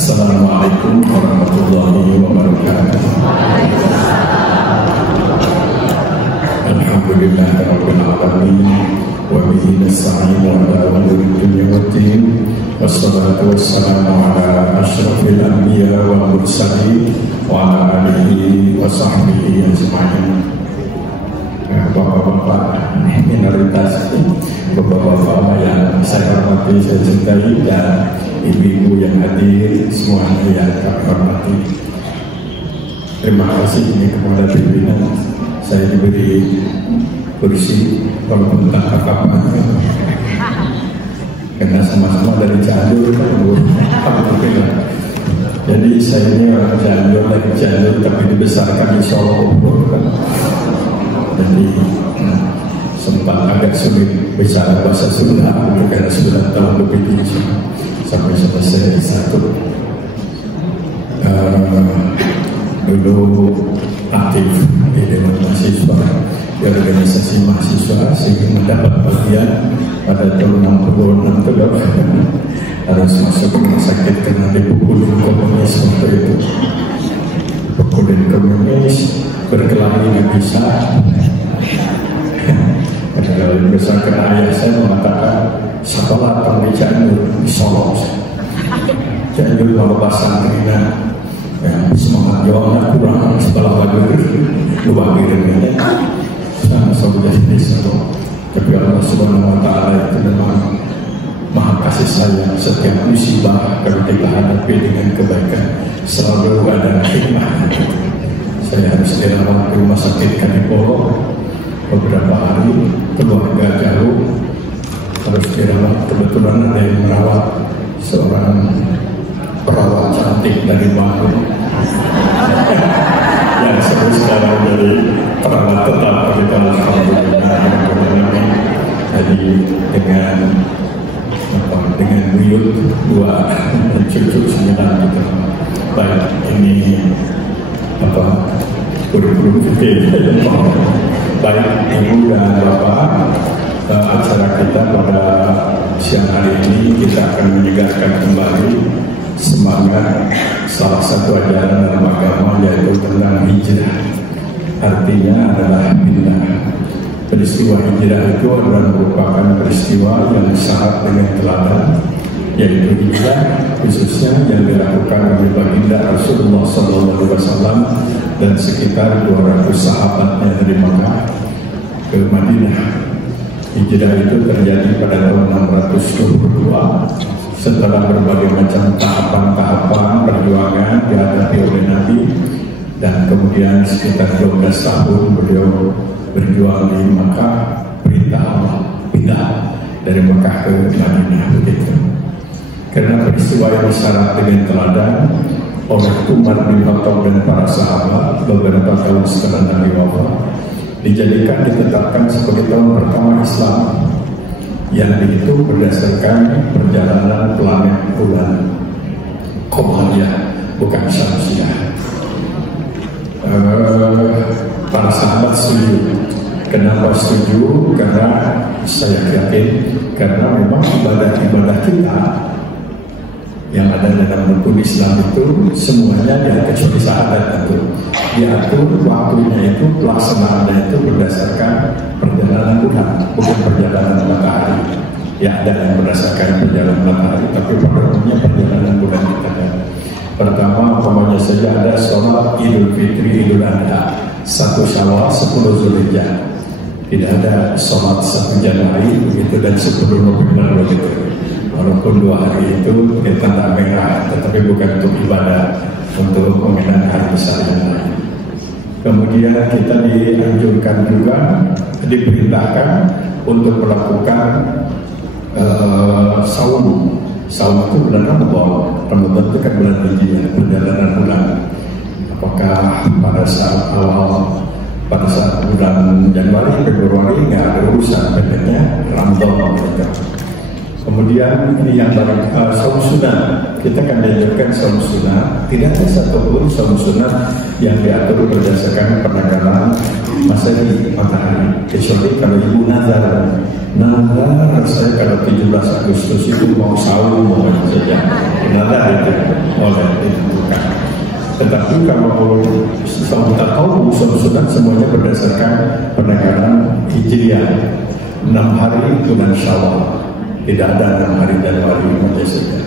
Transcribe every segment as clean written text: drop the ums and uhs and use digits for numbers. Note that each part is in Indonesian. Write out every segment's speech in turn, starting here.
Assalamualaikum warahmatullahi wabarakatuh. Alhamdulillahirabbil alamin wa bihi nasta'inu ala umuri dunya waddin wassalatu wassalamu ala asyrafil anbiya wal mursalin wa ala alihi wa sahbihi ajma'in. Bapak-bapak minoritas, bapak-bapak yang saya hormati, saya cintai, dan ibu-ibu yang hadir, semuanya yang saya hormati. Terima kasih ini kepada pimpinan, saya diberi kursi walaupun tak apa-apa, karena sama-sama dari Cianjur, jadi saya ini orang Cianjur, tapi dibesarkan di Solo. Jadi sempat agak sulit bicara bahasa Sunda karena sudah tahun lebih sampai selesai satu. Dulu aktif di Dewan Mahasiswa, di organisasi mahasiswa, sehingga mendapat bagian pada tahun 66 itu harus masuk rumah sakit karena dipukulin komunis waktu itu. Pukulin komunis, berkelahi di bisa. Kalau misalkan ayah saya mengatakan sekolah di Cianjur, di Solo, Cianjur kalau bahasa Inggrisnya semangat jawabnya kurang setelah lagu luar biru sama saudara di Solo. Tapi Allah Subhanahu Wa Taala itu memang maha kasih sayang. Setiap musibah kalau kita hadapi dengan kebaikan selalu ada hikmah. Saya harus dirawat di rumah sakit Kaniporo beberapa hari, keluarga jauh harus dirawat. Kebetulan ada yang merawat seorang perawat cantik dari Bandung yang sekarang dari perawat tetap kita alhamdulillah. Jadi dengan buyut 2 cucu 9 gitu. Baik, ini kurikulum kita. Baik Ibu dan Bapak, acara kita pada siang hari ini kita akan menyegarkan kembali semangat salah satu ajaran dalam agama, yaitu tentang hijrah. Artinya adalah pindah. Peristiwa hijrah itu adalah merupakan peristiwa yang syarat dengan teladan, yaitu hijrah khususnya yang dilakukan oleh baginda Rasulullah SAW dan sekitar 200 sahabatnya dari Makkah ke Madinah. Hijrah itu terjadi pada tahun 622 setelah berbagai macam tahapan-tahapan perjuangan dihadapi oleh Nabi, dan kemudian sekitar 12 tahun beliau berjuang di Makkah. Perintah Allah pindah dari Makkah ke Madinah begitu. Karena peristiwa yang syarat dengan teladan oleh Umar bin Khattab dan para sahabat beberapa tahun setelah Nabi wafat, ditetapkan sebagai tahun pertama Islam, yang itu berdasarkan perjalanan planet bulan Qamariyah, bukan Syamsiah. Para sahabat setuju. Kenapa setuju? Karena saya yakin karena memang ibadah-ibadah kita yang ada dalam rukun Islam itu semuanya kecuali syahadat itu diatur waktunya, itu pelaksanaannya itu berdasarkan perjalanan bulan, bukan perjalanan matahari. Ya, ada yang berdasarkan perjalanan matahari, tapi pada umumnya perjalanan bulan kita. Pertama, umpamanya saja ada sholat Idul Fitri, Idul Adha, 1 Syawal, 10 Zulhijjah. Tidak ada sholat 1 Januari begitu dan 10 November begitu. Walaupun 2 hari itu ditanda merah, tetapi bukan untuk ibadah, untuk pemenang hari besar yang lain. Kemudian kita dianjurkan juga, diperintahkan untuk melakukan saum. Saum itu bulan Ramadan itu kan bulan Hijriah, perjalanan bulan. Apakah pada saat bulan Januari, Februari nggak ada urusan, pendeknya Ramadan gitu. Kemudian ini yang saum sunnah, kita kan diajarkan saum sunnah. Tidak ada satupun saum sunnah yang diatur berdasarkan penanggalan masa di matahari, kecuali kalau ibu nazar saya kalau 17 Agustus itu mau saum mau saja nazar itu, mau Tetapi kalau kita tahu usul-usulan semuanya berdasarkan penegaran Hijriah, 6 hari bulan Syawal, tidak ada 6 hari Januari Masehi.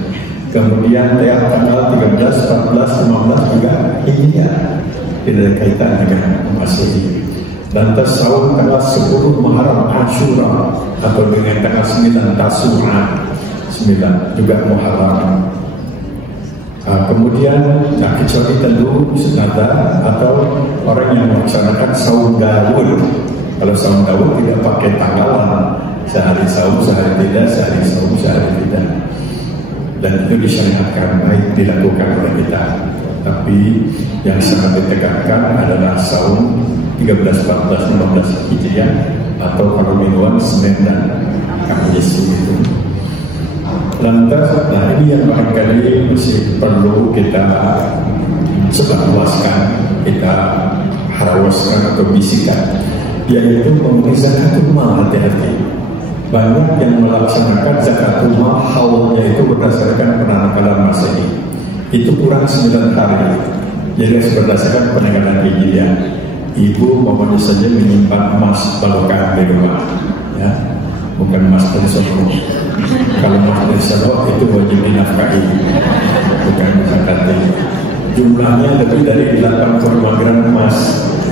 Kemudian tanggal 13, 14, 15 juga Hijriah, tidak ada kaitan dengan Masehi. Dan tasawuf tanggal 10 Muharram Ashura atau dengan tanggal 9 Tasu'a 9 juga Muharram. Kemudian kecuali tentu sunata atau orang yang melaksanakan saum Daud. Kalau saum Daud tidak pakai tanggalan, sehari saum, sehari tidak, sehari saum, sehari tidak. Dan itu disyariatkan, baik dilakukan oleh kita. Tapi yang sangat ditegakkan adalah saum 13, 14, 15 Hijriah atau kalau mingguan Senin dan Kamis itu. Lantas, nah ini yang barangkali masih perlu kita sebarluaskan, kita harawaskan atau bisikan, yaitu memenuhi zakatul mal. Hati-hati, banyak yang melaksanakan zakatul mal haulnya itu berdasarkan penanggalan Masehi, itu kurang 9 hari, jadi berdasarkan penanggalan Hijriah. Ibu pokoknya saja menyimpan emas balokan di rumah, ya, bukan emas dari Solo. Kalau emas dari Solo itu wajib dinafkahi, bukan zakatnya. Jumlahnya lebih dari 85 gram emas.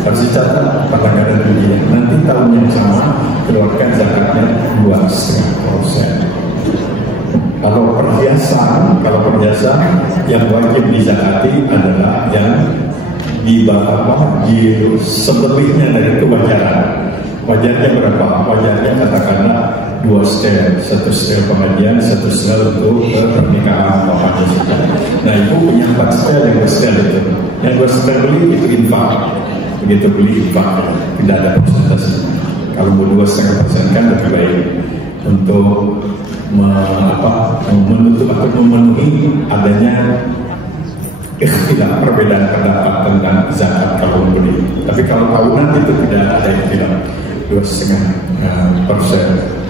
Harus dicatat penanggalan Hijriah. Nanti tahun yang sama keluarkan zakatnya 2,5%. Kalau perhiasan yang wajib dizakati adalah yang di bawah, di selebihnya dari kewajaran. Wajarnya berapa? Wajarnya katakanlah 2 setel, 1 setel pengajian, 1 setel untuk pernikahan bapaknya saja. Nah ibu punya 4 setel, yang 2 setel itu. Yang 2 setel beli itu infak. Begitu beli infak, tidak ada persentase. Kalau mau 2,5% kan lebih baik untuk menutup atau memenuhi adanya ikhtilaf, perbedaan pendapat tentang zakat kalau beli. Tapi kalau tahunan itu tidak ada ikhtilaf, 2,5%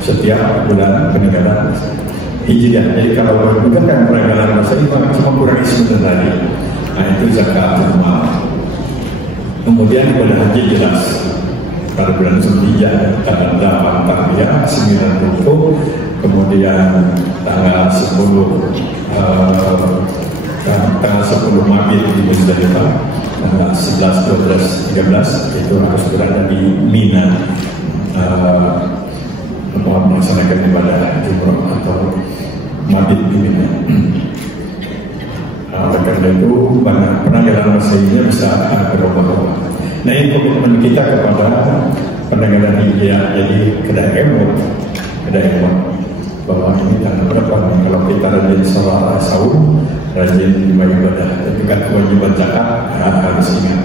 setiap bulan penanggalan Hijriah. Jadi kalau bukan kan penanggalan Masehi cuma kurang 9 hari. Nah itu zakat mal. Kemudian pada haji jelas pada bulan Zulhijjah tanggal 8 Tarbiyah 9 rukuk, kemudian tanggal 10 Mabit di Muzdalifah, tanggal 11, 12, 13 itu harus berada di Mina melaksanakan ibadah Jumrah atau Mabit di Mina. Oleh karena itu penanggalan Masehinya bisa berubah-ubah. Nah ini komitmen kita kepada penanggalan Hijriah, jadi kedai emot bahwa ini tanggal berapa nih? Kalau kita rajin sholat saum, rajin ibadah, tapi kan kewajiban zakat harus ingat.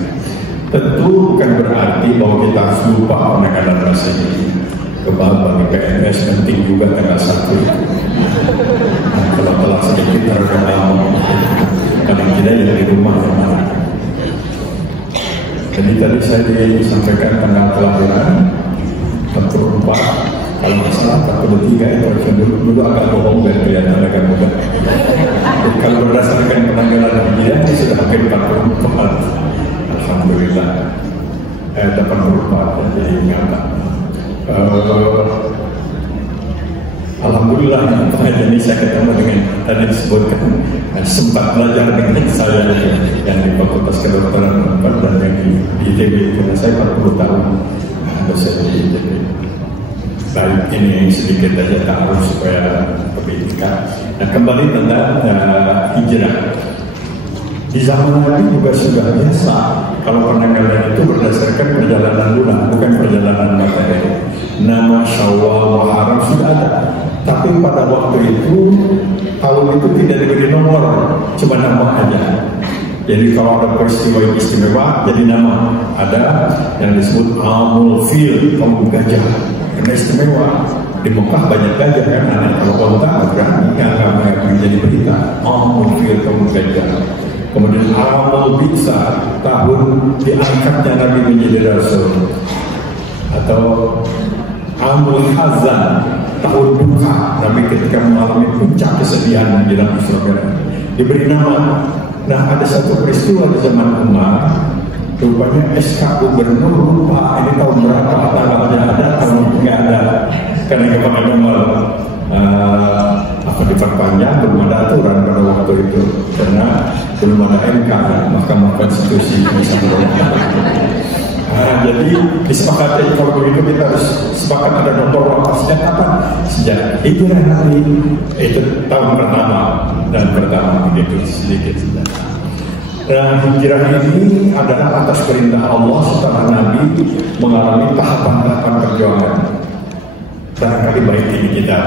Tentu bukan berarti bahwa kita harus lupa penanggalan Masehi. Kebal bagi PNS penting juga tanggal 1. Nah, kalau telah sedikit harus kadang tidak ya di rumah. Jadi tadi saya disampaikan tentang kelahiran 44, kalau masalah 43 itu dulu agak bohong dan kelihatan agak mudah. Kalau berdasarkan penanggalan Hijriah sudah hampir 44. Alhamdulillah 84 jadi ngapa. Alhamdulillah ini saya ketemu dengan tadi disebutkan sempat belajar dengan saya yang di Fakultas Kedokteran dan yang di ITB itu saya 40 tahun dosen di ITB. Baik, ini sedikit saja tahu supaya pendidikan. Nah kembali tentang hijrah. Di zaman Nabi juga sudah biasa kalau penanggalan itu berdasarkan perjalanan lunar, bukan perjalanan materi. Nama Syawal, Muharram sudah ada, tapi pada waktu itu tahun itu tidak diberi nomor, cuma nama aja. Jadi kalau ada peristiwa yang istimewa, jadi nama. Ada yang disebut Amul Fil, tahun gajah, yang istimewa. Di Mekah banyak gajah kan, kalau kontak berani nggak menjadi berita. Amul Fil, tahun gajah. Kemudian Amul Bisa, tahun diangkatnya Nabi menjadi Rasul. Atau Amul Hazan, tahun duka Nabi ketika mengalami puncak kesedihan menjelang Isra Mi'raj. Diberi nama Nah, ada satu peristiwa di zaman Umar, rupanya SK gubernur lupa ini tahun berapa, tanggalnya ada, tahun nggak ada, karena kebanyakan diperpanjang, belum ada aturan pada waktu itu, karena belum ada MK, Mahkamah Konstitusi. Jadi disepakati kalau begitu kita harus sepakat ada nomor waktu sejak kapan? Sejak hijrah Nabi, itu tahun pertama dan pertama begitu sedikit saja. Dan hijrah ini adalah atas perintah Allah setelah Nabi mengalami tahapan-tahapan perjuangan. Barangkali baik ini kita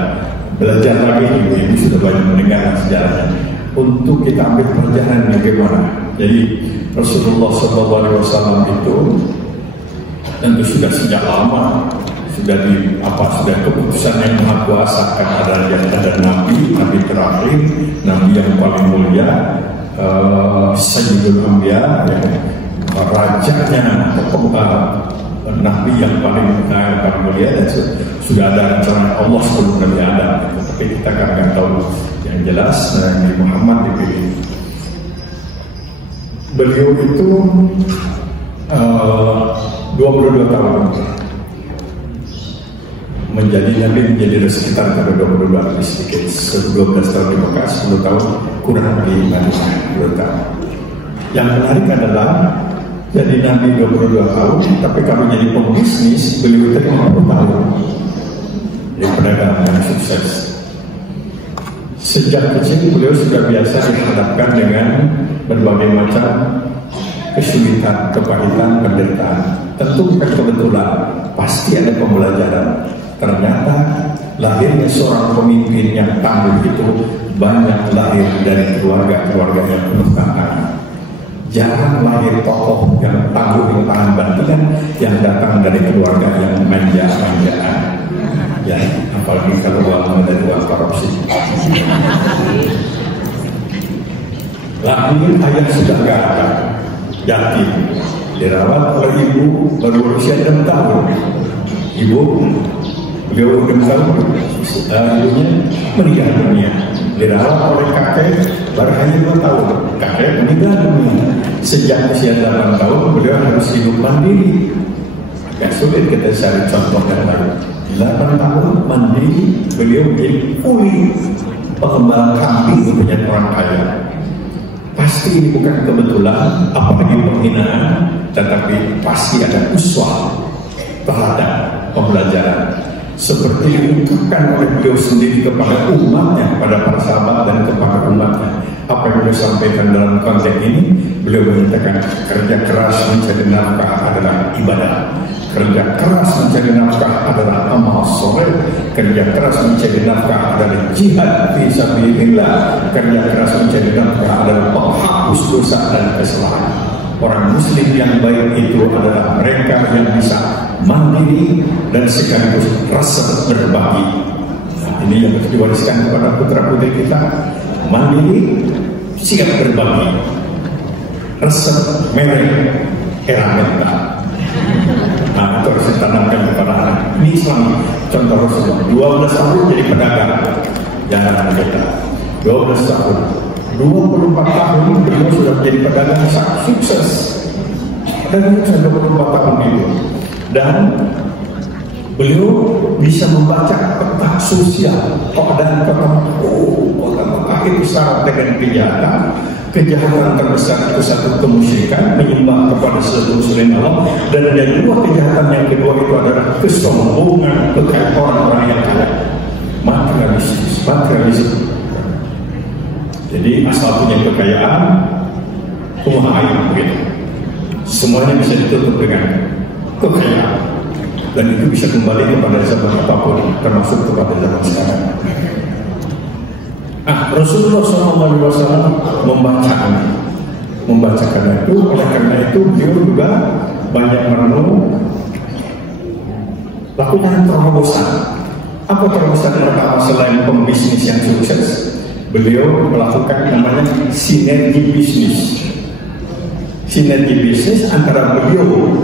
belajar lagi, ibu-ibu sudah banyak mendengar sejarahnya, untuk kita ambil pelajaran bagaimana. Jadi Rasulullah SAW itu tentu sudah sejak lama sudah keputusan yang maha kuasa, kan ada nabi terakhir, nabi yang paling mulia, Sayyidul Anbiya, rajanya, nabi yang paling mulia, dan sudah ada rencana Allah sebelum Nabi Adam. Tapi kita kan tahu yang jelas Nabi Muhammad dipilih. Beliau itu 22 tahun menjadi nabi, menjadi sekitar 22 sedikit, 12 tahun di Mekah, 10 tahun kurang di Madinah, 2 tahun. Yang menarik adalah jadi nabi 22 tahun, tapi kalau jadi pembisnis beliau itu 50 tahun. Jadi pedagang yang sukses. Sejak kecil beliau sudah biasa dihadapkan dengan berbagai macam kesulitan, kepahitan, penderitaan. Tentu bukan kebetulan, pasti ada pembelajaran. Ternyata lahirnya seorang pemimpin yang tangguh itu banyak lahir dari keluarga-keluarga yang penuh tantangan. Jarang lahir tokoh yang tangguh, yang tahan bantingan, yang datang dari keluarga yang manja-manjaan. Ya, apalagi kalau uang dari uang korupsi. Lahir ayah sudah gak ada, yatim, dirawat oleh ibu baru usia 6 tahun. Beliau 6 tahun, ibunya meninggal dunia. Dirawat oleh kakek baru hanya 2 tahun, kakek meninggal dunia. Sejak usia 8 tahun beliau harus hidup mandiri. Agak sulit kita cari contoh yang lain. 8 tahun mandiri, beliau menjadi kuli pengembala kambing punya orang kaya. Pasti ini bukan kebetulan, apalagi penghinaan, tetapi pasti ada uswah terhadap pembelajaran. Seperti diungkapkan oleh beliau sendiri kepada umatnya, pada para sahabat dan kepada umatnya. Apa yang beliau sampaikan dalam konteks ini, beliau menyatakan kerja keras mencari nafkah adalah ibadah. Kerja keras mencari nafkah adalah amal soleh. Kerja keras mencari nafkah adalah jihad fi sabilillah. Kerja keras mencari nafkah adalah penghapus dosa dan kesalahan. Orang muslim yang baik itu adalah mereka yang bisa mandiri dan sekaligus rasa berbagi. Ini yang harus diwariskan kepada putra-putri kita. Mandiri, siap berbagi, rasa merek era mental. Nah, itu harus ditanamkan kepada anak. Ini Islam, contoh Rasulullah 12 tahun jadi pedagang, jangan kita 12 tahun, 24 tahun beliau sudah menjadi pedagang sangat sukses. Pedagang sudah 24 tahun itu, dan beliau bisa membaca peta sosial keadaan kota itu syarat dengan kejahatan terbesar itu satu kemusyrikan, menyembah kepada selain Allah, dan yang kedua kejahatan yang kedua itu adalah kesombongan kepada orang-orang yang ada, materialisme. Jadi asal punya kekayaan, kumaha begitu, semuanya bisa ditutup dengan kekayaan, dan itu bisa kembali kepada zaman apapun, termasuk kepada zaman sekarang. Rasulullah SAW membacakan itu. Oleh karena itu beliau juga banyak merenung, lakukan terobosan. Apa terobosan pertama selain pembisnis yang sukses? Beliau melakukan namanya sinergi bisnis. Sinergi bisnis antara beliau,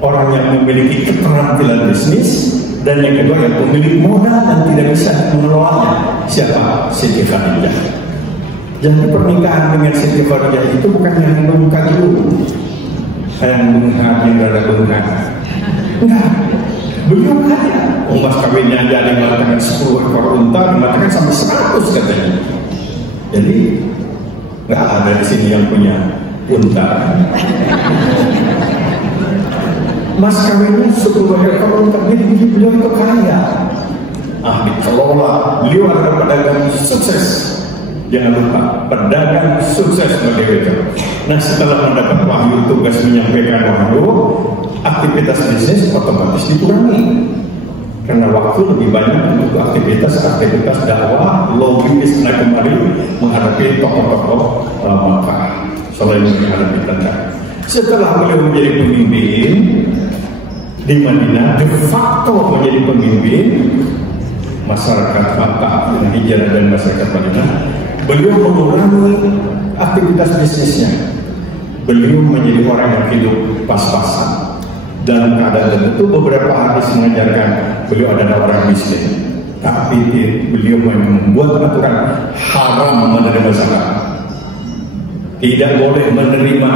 orang yang memiliki keterampilan bisnis, dan yang kedua yang pemilik modal dan tidak bisa mengelolanya. Siapa? Siti Khadijah. Jadi pernikahan dengan Siti Khadijah itu bukan yang bengkak dulu, yang bengkak yang rada bengkak. Enggak, beliau kaya. Mas kawinnya aja ada yang mengatakan 10 ekor unta, mengatakan sampai 100 katanya. Jadi nggak ada di sini yang punya unta. Mas kawinnya 10 ekor unta, jadi beliau itu kaya. Dikelola. Beliau adalah pedagang sukses. Jangan lupa, pedagang sukses bagi itu. Nah, setelah mendapat wahyu, tugas menyampaikan wahyu, aktivitas bisnis otomatis dikurangi. Karena waktu lebih banyak untuk aktivitas dakwah, logis, kembali menghadapi tokoh-tokoh Makkah. Selain menghadapi tentara. Setelah beliau menjadi pemimpin di Madinah, de facto menjadi pemimpin masyarakat Makkah dengan hijrah dan masyarakat Madinah, beliau mengurangi aktivitas bisnisnya. Beliau menjadi orang yang hidup pas-pasan. Dan keadaan itu beberapa hadis mengajarkan beliau adalah orang miskin. Tapi beliau membuat aturan haram menerima zakat. Tidak boleh menerima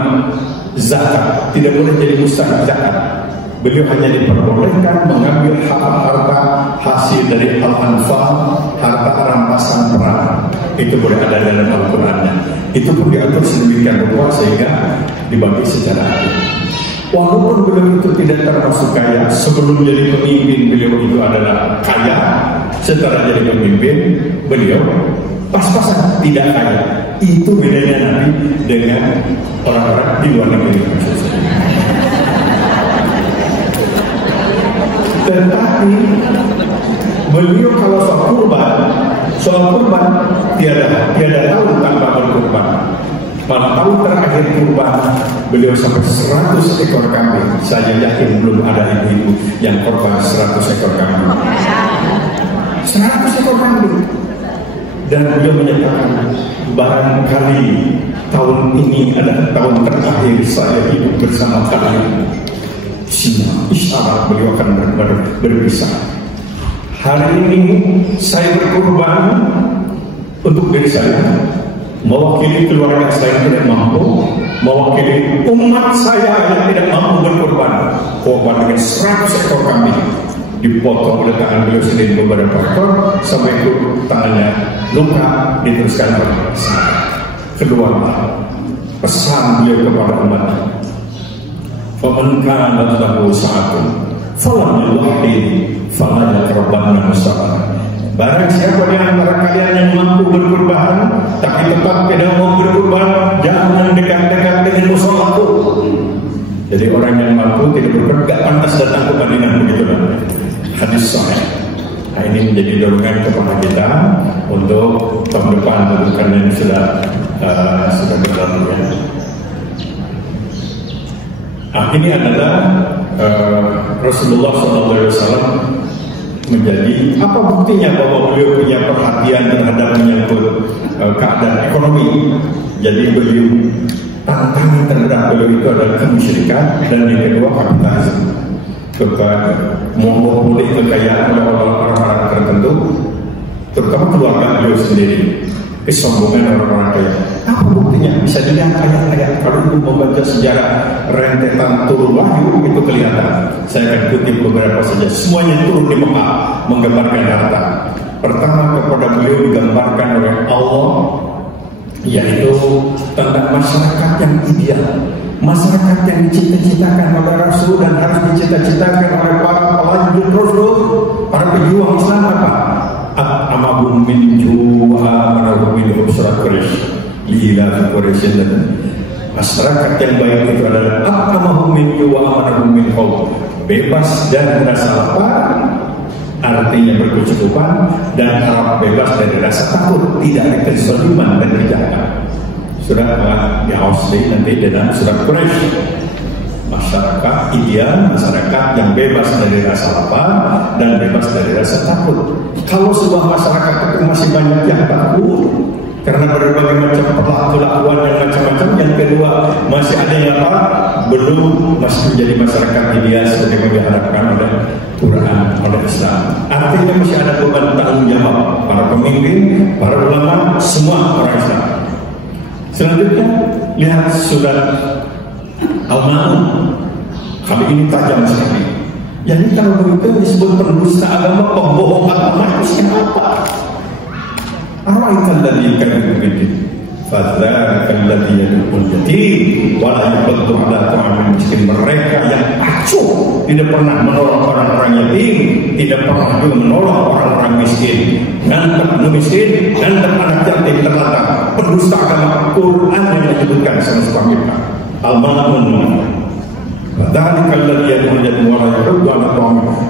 zakat, tidak boleh jadi mustahik zakat. Beliau hanya diperbolehkan mengambil harta hasil dari al-anfal, harta rampasan perang. Itu boleh ada dalam Al-Qurannya. Itu pun diatur sedemikian rupa sehingga dibagi secara adil. Walaupun beliau itu tidak termasuk kaya, sebelum jadi pemimpin beliau itu adalah kaya. Setelah jadi pemimpin beliau pas-pasan tidak kaya. Itu bedanya Nabi dengan orang-orang di luar negeri. Tetapi beliau kalau soal kurban tiada tahu tanpa berkurban. Pada tahun terakhir kurban beliau sampai 100 ekor kambing. Saya yakin belum ada ibu-ibu yang korban 100 ekor kambing. 100 ekor kambing. Dan beliau menyatakan, barangkali tahun ini adalah tahun terakhir saya hidup bersama kalian. Isyarat beliau akan berpisah. Hari ini saya berkorban untuk diri saya, mewakili keluarga saya yang tidak mampu, mewakili umat saya yang tidak mampu berkorban. Korban dengan 100 ekor kambing, dipotong oleh tangan beliau sendiri beberapa ekor sampai itu tangannya luka, diteruskan berpisah. Kedua, pesan beliau kepada umat, "Faman kana lahu sa'atun falam yuwahhid fala yaqrabanna musafara." Barang siapa di antara kalian yang mampu berkorban tapi tetap tidak mau berkorban, jangan dekat-dekat dengan musholaku. Jadi orang yang mampu tidak berkorban gak pantas datang ke Madinah, begitu kan? Hadis sahih. Nah, ini menjadi dorongan kepada kita untuk tahun depan, karena ini sudah berlalu ya. Ini adalah Rasulullah SAW menjadi apa buktinya bahwa beliau punya perhatian terhadap menyangkut keadaan ekonomi. Jadi beliau tantangan terhadap beliau itu adalah kemusyrikan dan yang kedua kapitalisme, monopoli kekayaan oleh orang-orang tertentu, terutama keluarga beliau sendiri. Kesombongan orang-orang kaya. Apa buktinya? Bisa dilihat ayat-ayat. Kalau itu membaca sejarah rentetan turun wahyu itu kelihatan. Saya akan kutip beberapa saja. Semuanya turun di Mekah menggambarkan harta. Pertama kepada beliau digambarkan oleh Allah, yaitu tentang masyarakat yang ideal, masyarakat yang dicita-citakan oleh Rasul dan harus dicita-citakan oleh para pelanjut Rasul, para pejuang Islam. Apa? Amahum min ju'a manahum min hubsurat Quraisy lila Quraisy. Dan masyarakat yang baik itu adalah amahum min ju'a manahum min khawf, bebas dari rasa lapar, artinya berkecukupan, dan harap bebas dari rasa takut, tidak ada kezaliman dan kejahatan. Surat Al-Ausli nanti dalam surat Quraisy. Masyarakat ideal, masyarakat yang bebas dari rasa lapar dan bebas dari rasa takut. Kalau sebuah masyarakat itu masih banyak yang takut karena berbagai macam perlakuan dan macam-macam, yang kedua masih ada yang belum masih menjadi masyarakat ideal seperti yang diharapkan oleh Quran, oleh Islam. Artinya masih ada beban tanggung jawab para pemimpin, para ulama, semua orang Islam Selanjutnya lihat surat Al-Ma'un. Kali ini tajam sekali. Jadi kalau begitu disebut pendusta agama, pembohong agama, itu siapa? Ara'aital ladzi kadzdzaba bid-din fadzakal ladzi yad'ul yatim wa la yahuddu 'ala ta'amil miskin. Mereka yang acuh, tidak pernah menolong orang-orang yatim, tidak pernah juga menolong orang-orang miskin, ngantar miskin, ngantar anak yatim terlantar. Pendusta agama. Quran yang menyebutkan sama kita. Al-Ma'un.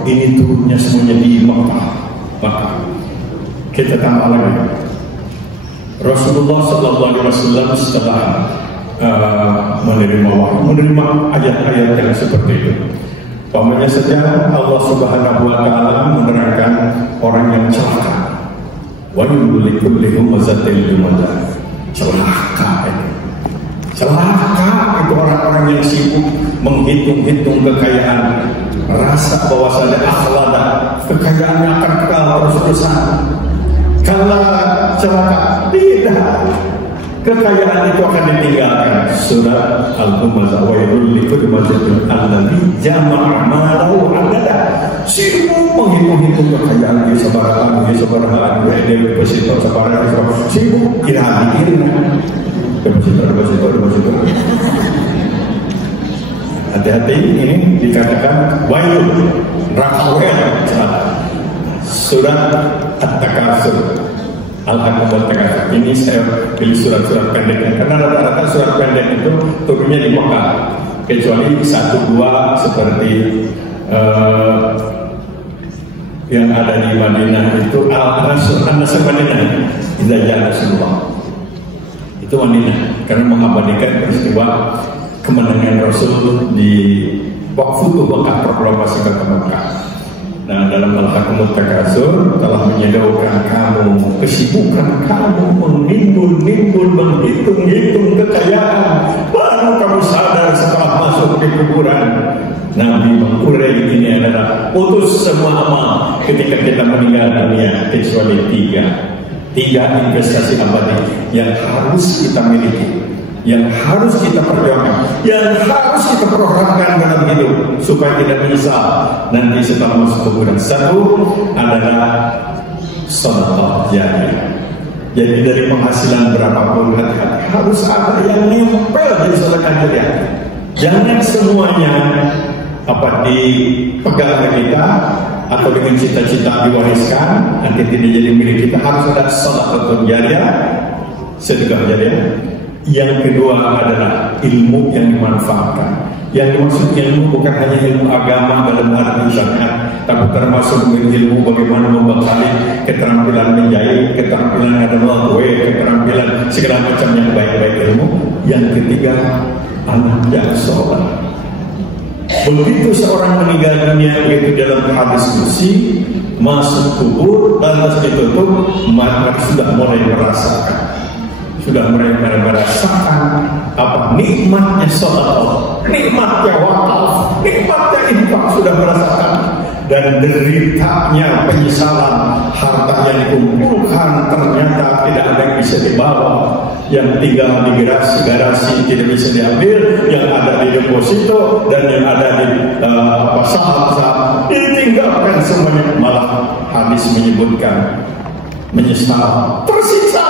Ini turunnya semuanya di Mekah. Kita tambah lagi. Rasulullah SAW setelah menerima ayat-ayat yang seperti itu. Pamannya saja Allah Subhanahu Wa Taala menerangkan orang yang celaka. Wa yulikulli humazatil lumazah. Celaka itu. Celaka itu orang-orang yang sibuk menghitung-hitung kekayaan, rasa bahwasanya akhlada kekayaannya akan kekal terus-terusan. Kalau celaka, tidak, kekayaan itu akan ditinggalkan. Surat Al-Humazah, wa yulikulli humazatil alladzi jama'a malahu 'adada. Sibuk menghitung-hitung kekayaan di sebarang deposito sebarang sibuk kira-kira deposito. Hati-hati, ini dikatakan wahyu rakawel. Surat At-Takasur, Al-Haqqul Takasur. Ini saya pilih surat-surat pendek karena rata-rata surat pendek itu turunnya di Mekah, kecuali 1-2 seperti yang ada di Madinah itu Al-Nasr Madinah, Idza Rasulullah. Itu Madinah karena mengabadikan peristiwa kemenangan Rasul di waktu itu Mekah, proklamasi ke Mekah. Nah, dalam Al-Haqqul Takasur telah menyedorkan kamu, kesibukan kamu menimbul-nimbul menghitung-hitung kekayaan, baru kamu sadar setelah masuk di kuburan. Nabi mengurai ini adalah putus semua amal ketika kita meninggal dunia kecuali tiga investasi abadi yang harus kita miliki, yang harus kita perjuangkan, yang harus kita programkan dalam hidup supaya tidak menyesal nanti setelah masuk kuburan. Satu adalah sedekah jariyah. Jadi dari penghasilan berapapun hati-hati harus ada yang nempel di sedekah jariyah. Jangan semuanya dipegang oleh kita atau dengan cita-cita diwariskan nanti tidak jadi milik kita. Harus ada sedekah jariyah, sedekah jariyah. Yang kedua adalah ilmu yang dimanfaatkan. Yang dimaksud ilmu bukan hanya ilmu agama dalam arti syariat, tapi termasuk ilmu bagaimana membekali keterampilan menjahit, keterampilan ada melalui, keterampilan segala macam yang baik-baik ilmu. Yang ketiga, anak yang soleh. Begitu seorang meninggal dunia itu dalam hadis kursi, masuk kubur lantas ditutup, maka sudah mulai merasakan apa nikmatnya sedekah, nikmatnya wakaf, nikmatnya infak, sudah merasakan. Dan deritanya penyesalan, harta yang dikumpulkan ternyata tidak ada yang bisa dibawa, yang tinggal di garasi tidak bisa diambil, yang ada di deposito dan yang ada di saham-saham ditinggalkan semuanya. Malah hadis menyebutkan menyesal, tersiksa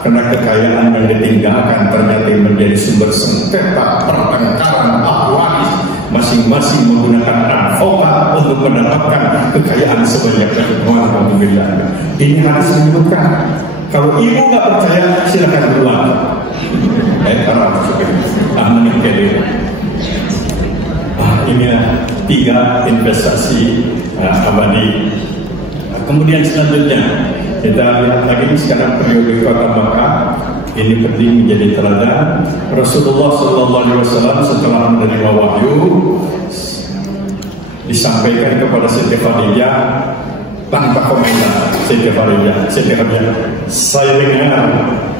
karena kekayaan yang ditinggalkan ternyata menjadi sumber sengketa, pertengkaran, ahli masing-masing menggunakan advokat untuk mendapatkan kekayaan sebanyak itu. Ini harus menyebutkan. Kalau ibu nggak percaya silakan keluar. Ini 3 investasi abadi. Kemudian selanjutnya kita lihat lagi sekarang periode kota Makkah. Ini penting menjadi teladan. Rasulullah SAW setelah menerima wahyu disampaikan kepada Siti Khadijah tanpa komentar. Siti Khadijah, saya dengar,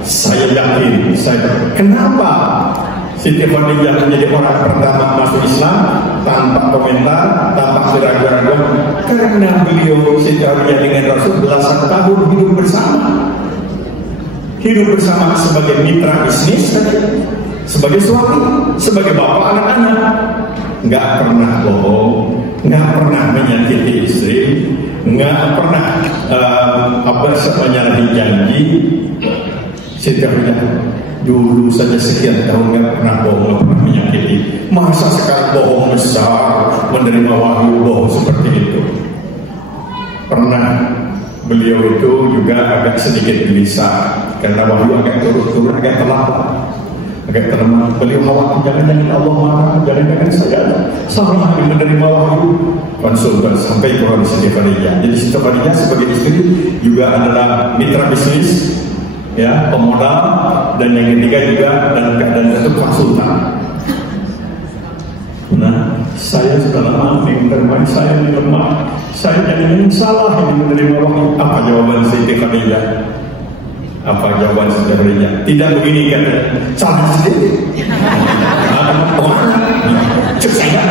saya yakin, kenapa Siti Khadijah menjadi orang pertama masuk Islam tanpa komentar, tanpa keraguan-raguan? Karena beliau Siti Khadijah dengan Rasul belasan tahun hidup bersama. hidup bersama sebagai mitra bisnis, sebagai suami, sebagai bapak anak-anak. Nggak pernah bohong, nggak pernah menyakiti istri, nggak pernah menyalahi janji. Setiap dulu saja sekian tahun nggak pernah bohong, nggak pernah menyakiti. Masa sekarang bohong besar, menerima wahyu bohong seperti itu? Pernah beliau itu juga agak sedikit gelisah karena wahyu agak turun-turun, agak terlambat. Beliau khawatir jangan-jangan Allah marah, jangan-jangan saya salah menerima wahyu. Konsultan sampai ke Siti Khadijah. Jadi Siti Khadijah sebagai istri juga adalah mitra bisnis, ya, pemodal, dan yang ketiga juga dalam keadaan itu konsultan. Nah, saya sudah lama menerima, saya ini lemah, saya jangan salah yang menerima wahyu. Apa jawaban Siti Khadijah? Apa jawaban Siti Khadijah? Tidak begini kan? Salah sendiri. Cek saya,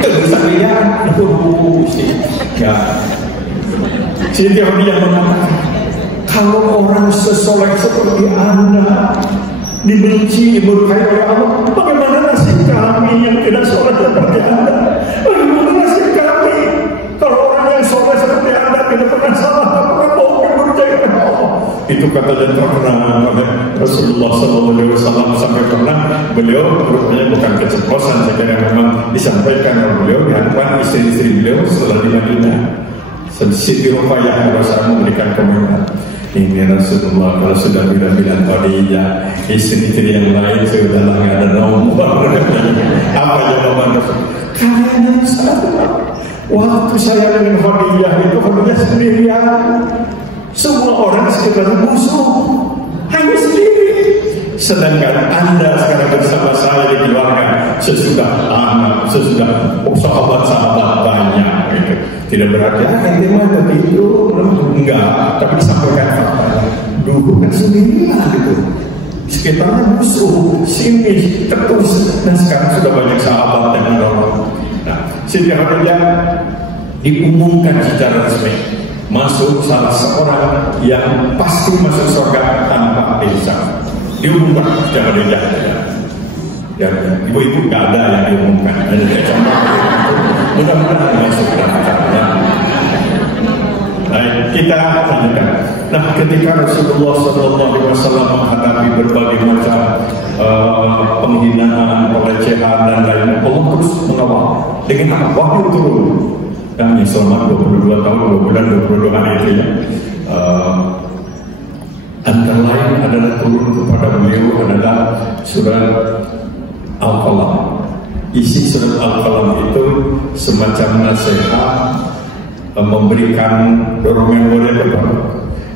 terus saya, ya. Siti Khadijah mengatakan, kalau orang sesoleh seperti Anda dibenci, dimurkai oleh Allah, bagaimana nasib kami yang tidak soleh seperti Anda? Bagaimana nasib kami kalau orang yang soleh seperti Anda tidak pernah salah, tidak pernah bohong, dimurkai oleh Allah? Itu kata dan terkenal oleh Rasulullah SAW. Sampai pernah beliau, rupanya bukan keceplosan, saya kira memang disampaikan oleh beliau di hadapan istri-istri beliau setelah di Madinah. Siti Ruqayyah berusaha memberikan komentar. Ini Rasulullah kalau sudah bilang Khadijah, istri-istri yang lain sudah nggak ada nomor. Apa jawaban Rasulullah? Karena waktu saya dengan Khadijah itu Khadijah sendirian, semua orang sekitar musuh, hanya sendiri. Sedangkan Anda sekarang bersama saya di keluarga, sesudah anak, sesudah sahabat-sahabat banyak, gitu. Tidak berarti ini mah begitu, enggak. Tapi disampaikan faktanya. Dulu kan sendirian gitu, sekitarnya musuh, sini terus, dan sekarang sudah banyak sahabat dan menolong. Nah, Siti Khadijah diumumkan secara resmi masuk salah seorang yang pasti masuk surga tanpa hisab. Diumumkan secara Khadijah. Ya, ibu-ibu nggak ada yang diumumkan. Ada contoh. Mudah-mudahan masuk dalam caranya. Baik, kita lanjutkan. Nah, ketika Rasulullah SAW menghadapi berbagai macam penghinaan, pelecehan dan lain-lain, Allah terus mengawal dengan apa? Wahyu turun. Dan selama 22 tahun, 2 bulan, 22 hari itu ya. Antara lain adalah turun kepada beliau adalah surat Al-Qalam. Isi surat Al-Qalam itu semacam nasihat, memberikan dorongan kepada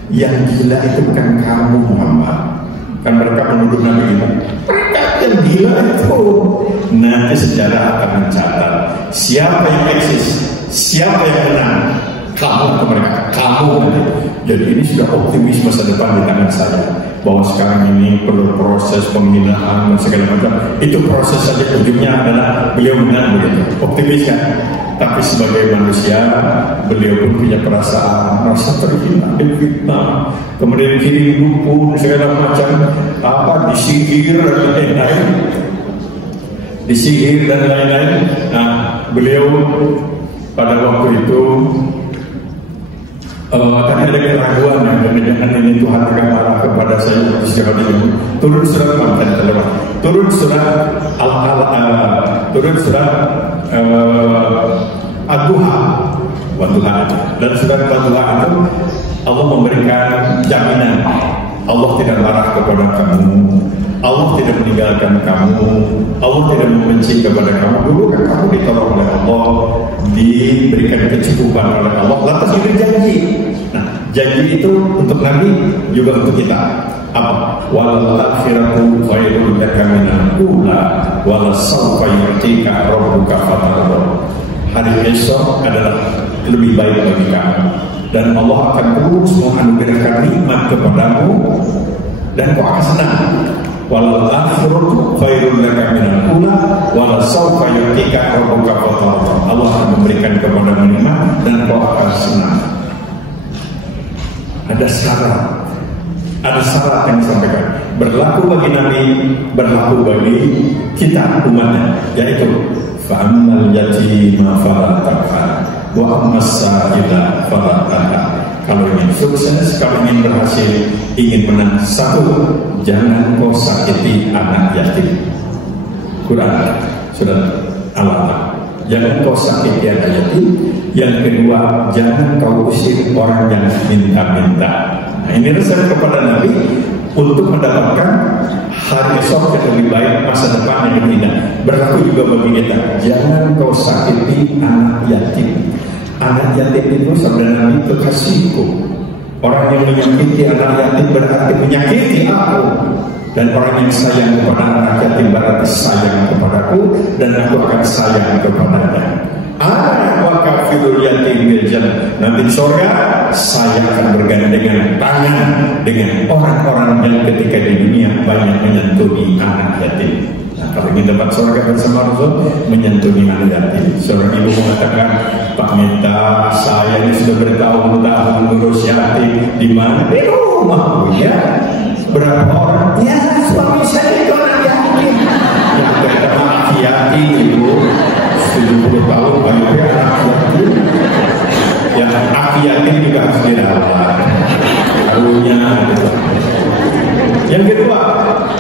yang gila itu bukan kamu Muhammad. Kan mereka menuduh Nabi kita, mereka yang gila itu. Nanti sejarah akan mencatat siapa yang eksis, siapa yang menang. Kamu atau mereka, kamu. Jadi ini sudah optimis masa depan di tangan saya. Bahwa sekarang ini perlu proses pembinaan dan segala macam. Itu proses saja, ujungnya adalah beliau menang begitu. Optimis kan? Tapi sebagai manusia, beliau pun punya perasaan, merasa terhina, difitnah, kemudian kirim buku segala macam, disihir dan lain-lain. Disihir dan lain-lain. Nah, beliau pada waktu itu tapi ada keraguan yang jangan ini Tuhan akan marah kepada saya secara ini. Turun surat turun surat turun surat Ad-Duha, dan surat Ad-Duha itu Allah memberikan jaminan Allah tidak marah kepada kamu, Allah tidak meninggalkan kamu, Allah tidak membenci kepada kamu. Dulu kan kamu ditolong oleh Allah, diberikan kecukupan oleh Allah, lantas diberi janji. Nah, janji itu untuk Nabi juga untuk kita. Apa? Wal akhiratu khairul laka minal ula wal sawfa yu'tika rabbuka fatarda. Hari esok adalah lebih baik bagi kamu, dan Allah akan terus menganugerahkan nikmat kepadamu dan kau akan senang. Wal akhiratu khairul laka minal ula wal sawfa yu'tika rabbuka fatarda. Allah akan memberikan kepadamu nikmat dan kau akan senang. Ada syarat. Ada syarat yang disampaikan. Berlaku bagi Nabi, berlaku bagi kita umatnya, yaitu fa'ammal yatima fala taqhar wa ammas sa'ila fala tanhar. Kalau ingin sukses, kalau ingin berhasil, ingin menang, satu, jangan kau sakiti anak yatim. Quran surat Al-Alaq. Jangan kau sakiti anak yatim. Yang kedua, jangan kau usir orang yang minta-minta. Nah, ini resep kepada Nabi untuk mendapatkan hari esok yang lebih baik, masa depan yang indah. Berlaku juga bagi kita. Jangan kau sakiti anak yatim. Anak yatim itu sebenarnya Nabi kekasihku. Orang yang menyakiti anak yatim berarti menyakiti aku. Dan orang yang sayang kepada anak yatim berarti sayang kepadaku, dan aku akan sayang kepadanya. Ana wa kafirul yatim bil jannah. Nanti di surga saya akan bergandengan tangan dengan orang-orang yang ketika di dunia banyak menyentuhi anak yatim. Nah, kalau ingin dapat surga bersama Rasul, menyentuhi anak yatim. Seorang ibu mengatakan, Pak Meta, saya ini sudah bertahun-tahun mengurus yatim. Di mana? Di rumah, ya. Berapa orang? Ya, suami saya itu anak yatim. Yang pertama yatim itu 70 tahun banyaknya anak yatim. Ya, anak yatim juga harus dirawat. Karunya. Yang kedua,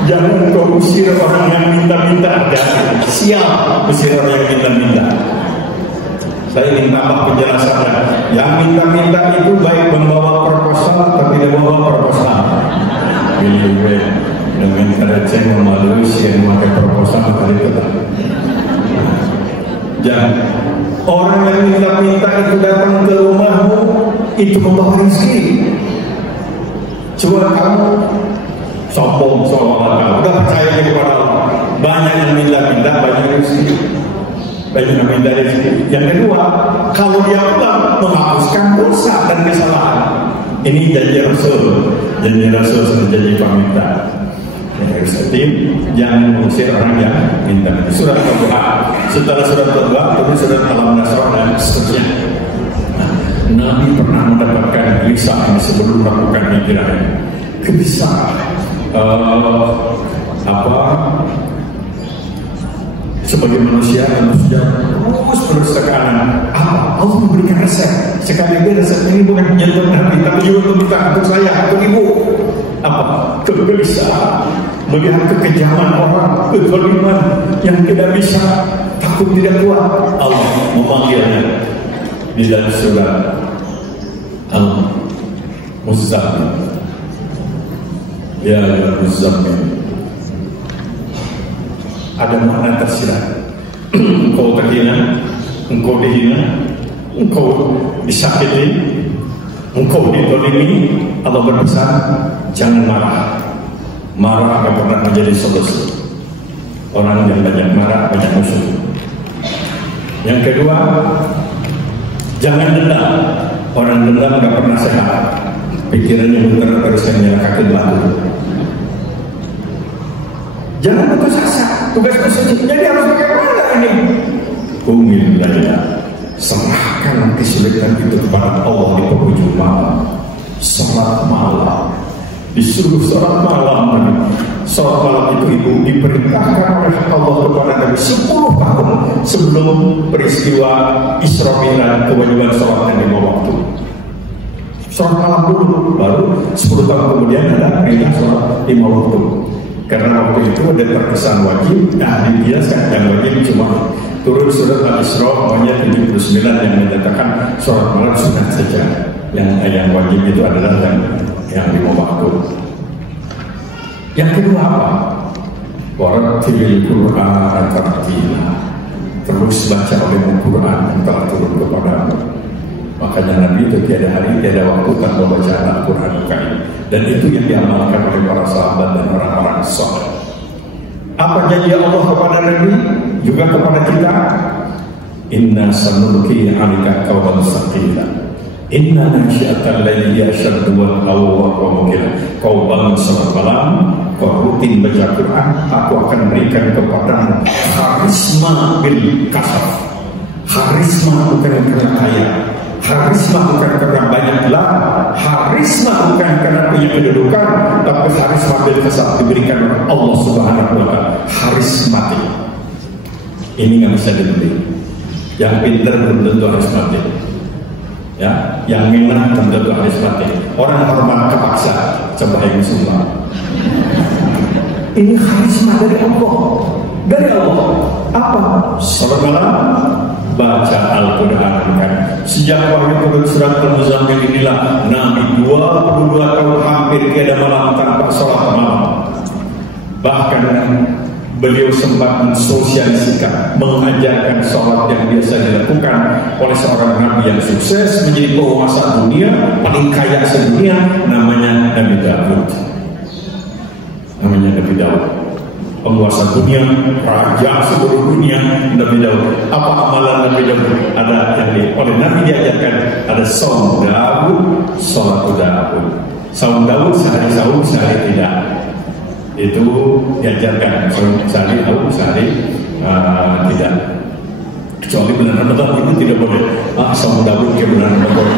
jangan kau usir orang yang minta-minta. Siap usir orang yang minta-minta. Saya ingin tambah penjelasannya. Yang minta-minta itu baik membawa proposal atau tidak membawa proposal. Pilih dengan receh melalui yang memakai proposal kali itu. Jangan. Orang yang minta-minta itu datang ke rumahmu, itu membawa rezeki. Cuma kamu sombong seolah-olah udah percaya kepada Allah. Banyak yang minta-minta, banyak rezeki. Banyak yang minta rezeki. Yang kedua, kalau dia pulang menghapuskan dosa dan kesalahan. Ini janji Rasul. Janji Rasul sudah janji peminta. Jangan mengusir orang yang minta. Surat Al-Quran. Setelah surat Al-Quran, kemudian surat Al-Nasr dan seterusnya. Nabi pernah mendapatkan lisan sebelum melakukan hijrah. Bisa sebagai manusia terus ke kanan. Allah memberikan resep. Sekali lagi resep ini bukan menyentuh Nabi, tapi juga untuk saya, untuk ibu. Kegelisahan melihat kekejaman orang, kezaliman yang tidak bisa, takut tidak kuat. Allah memanggilnya di dalam surat Al-Muzammil. Ya Muzammil. Ada makna tersirat. Engkau terhina, engkau dihina, engkau disakiti, engkau ditolimi. Allah berpesan, jangan marah. Marah akan pernah menjadi solusi. Orang yang banyak marah, banyak musuh. Yang kedua, jangan dendam. Orang dendam gak pernah sehat. Pikirannya terus menyalahkan batu. Jangan putus asa. Tugas khusus. Jadi harus bagaimana ini? Qumil laila. Serahkan kesulitan itu kepada Allah di penghujung malam. Salat malam. Disuruh salat malam. Salat malam itu ibu diperintahkan oleh Allah kepada Nabi 10 tahun sebelum peristiwa Isra Mi'raj, kewajiban salat yang 5 waktu. Salat malam dulu, baru 10 tahun kemudian ada perintah salat 5 waktu. Karena waktu itu ada terkesan wajib, dibiaskan yang wajib cuma turun surat Al-Isra ayat 79 yang menyatakan salat malam sunat saja. Yang wajib itu adalah yang 5 waktu. Yang kedua apa? Warattilil Qur'ana tartila. Terus baca oleh Al-Quran yang telah turun kepadamu. Makanya Nabi itu tiada hari, tiada waktu tanpa baca Al-Quran Karim. Dan itu yang diamalkan oleh para sahabat dan orang-orang saleh. Apa janji Allah kepada Nabi juga kepada kita? Inna sanulqi 'alaika qawlan tsaqila. Inna nasyi'atal laili asyaddu wal qawwa mukil. Kau bangun salat malam, kau rutin baca Quran, aku akan berikan kepadamu karisma bil kasaf. Karisma bukan karena kaya, Harisma bukan karena banyak gelar, harisma bukan karena punya kedudukan, tapi harisma diberikan oleh Allah Subhanahu wa Ta'ala. Harismatik. Ini nggak bisa dibeli. Yang pintar belum tentu harismatik. Ya, yang minat belum tentu harismatik. Orang hormat kepaksa, coba yang semua. Ini harisma dari Allah. Dari Allah. Apa? Salat malam, baca Al-Quran kan. Sejak wahyu turun surat Al-Muzammil inilah Nabi 22 tahun hampir tiada malam tanpa sholat malam. Bahkan beliau sempat mensosialisasikan, mengajarkan sholat yang biasa dilakukan oleh seorang Nabi yang sukses, menjadi penguasa dunia, paling kaya sedunia, namanya Nabi Daud. Namanya Nabi Daud. Penguasa dunia, raja seluruh dunia, Nabi Daud. Apa amalan Nabi Daud? Ada yang oleh Nabi diajarkan, ada saum Daud, sholat Daud. Saum Daud sehari saum, sehari tidak. Itu diajarkan. Sehari saum, sehari tidak. Kecuali bulan Ramadan itu tidak boleh. Saum Daud ke bulan Ramadan.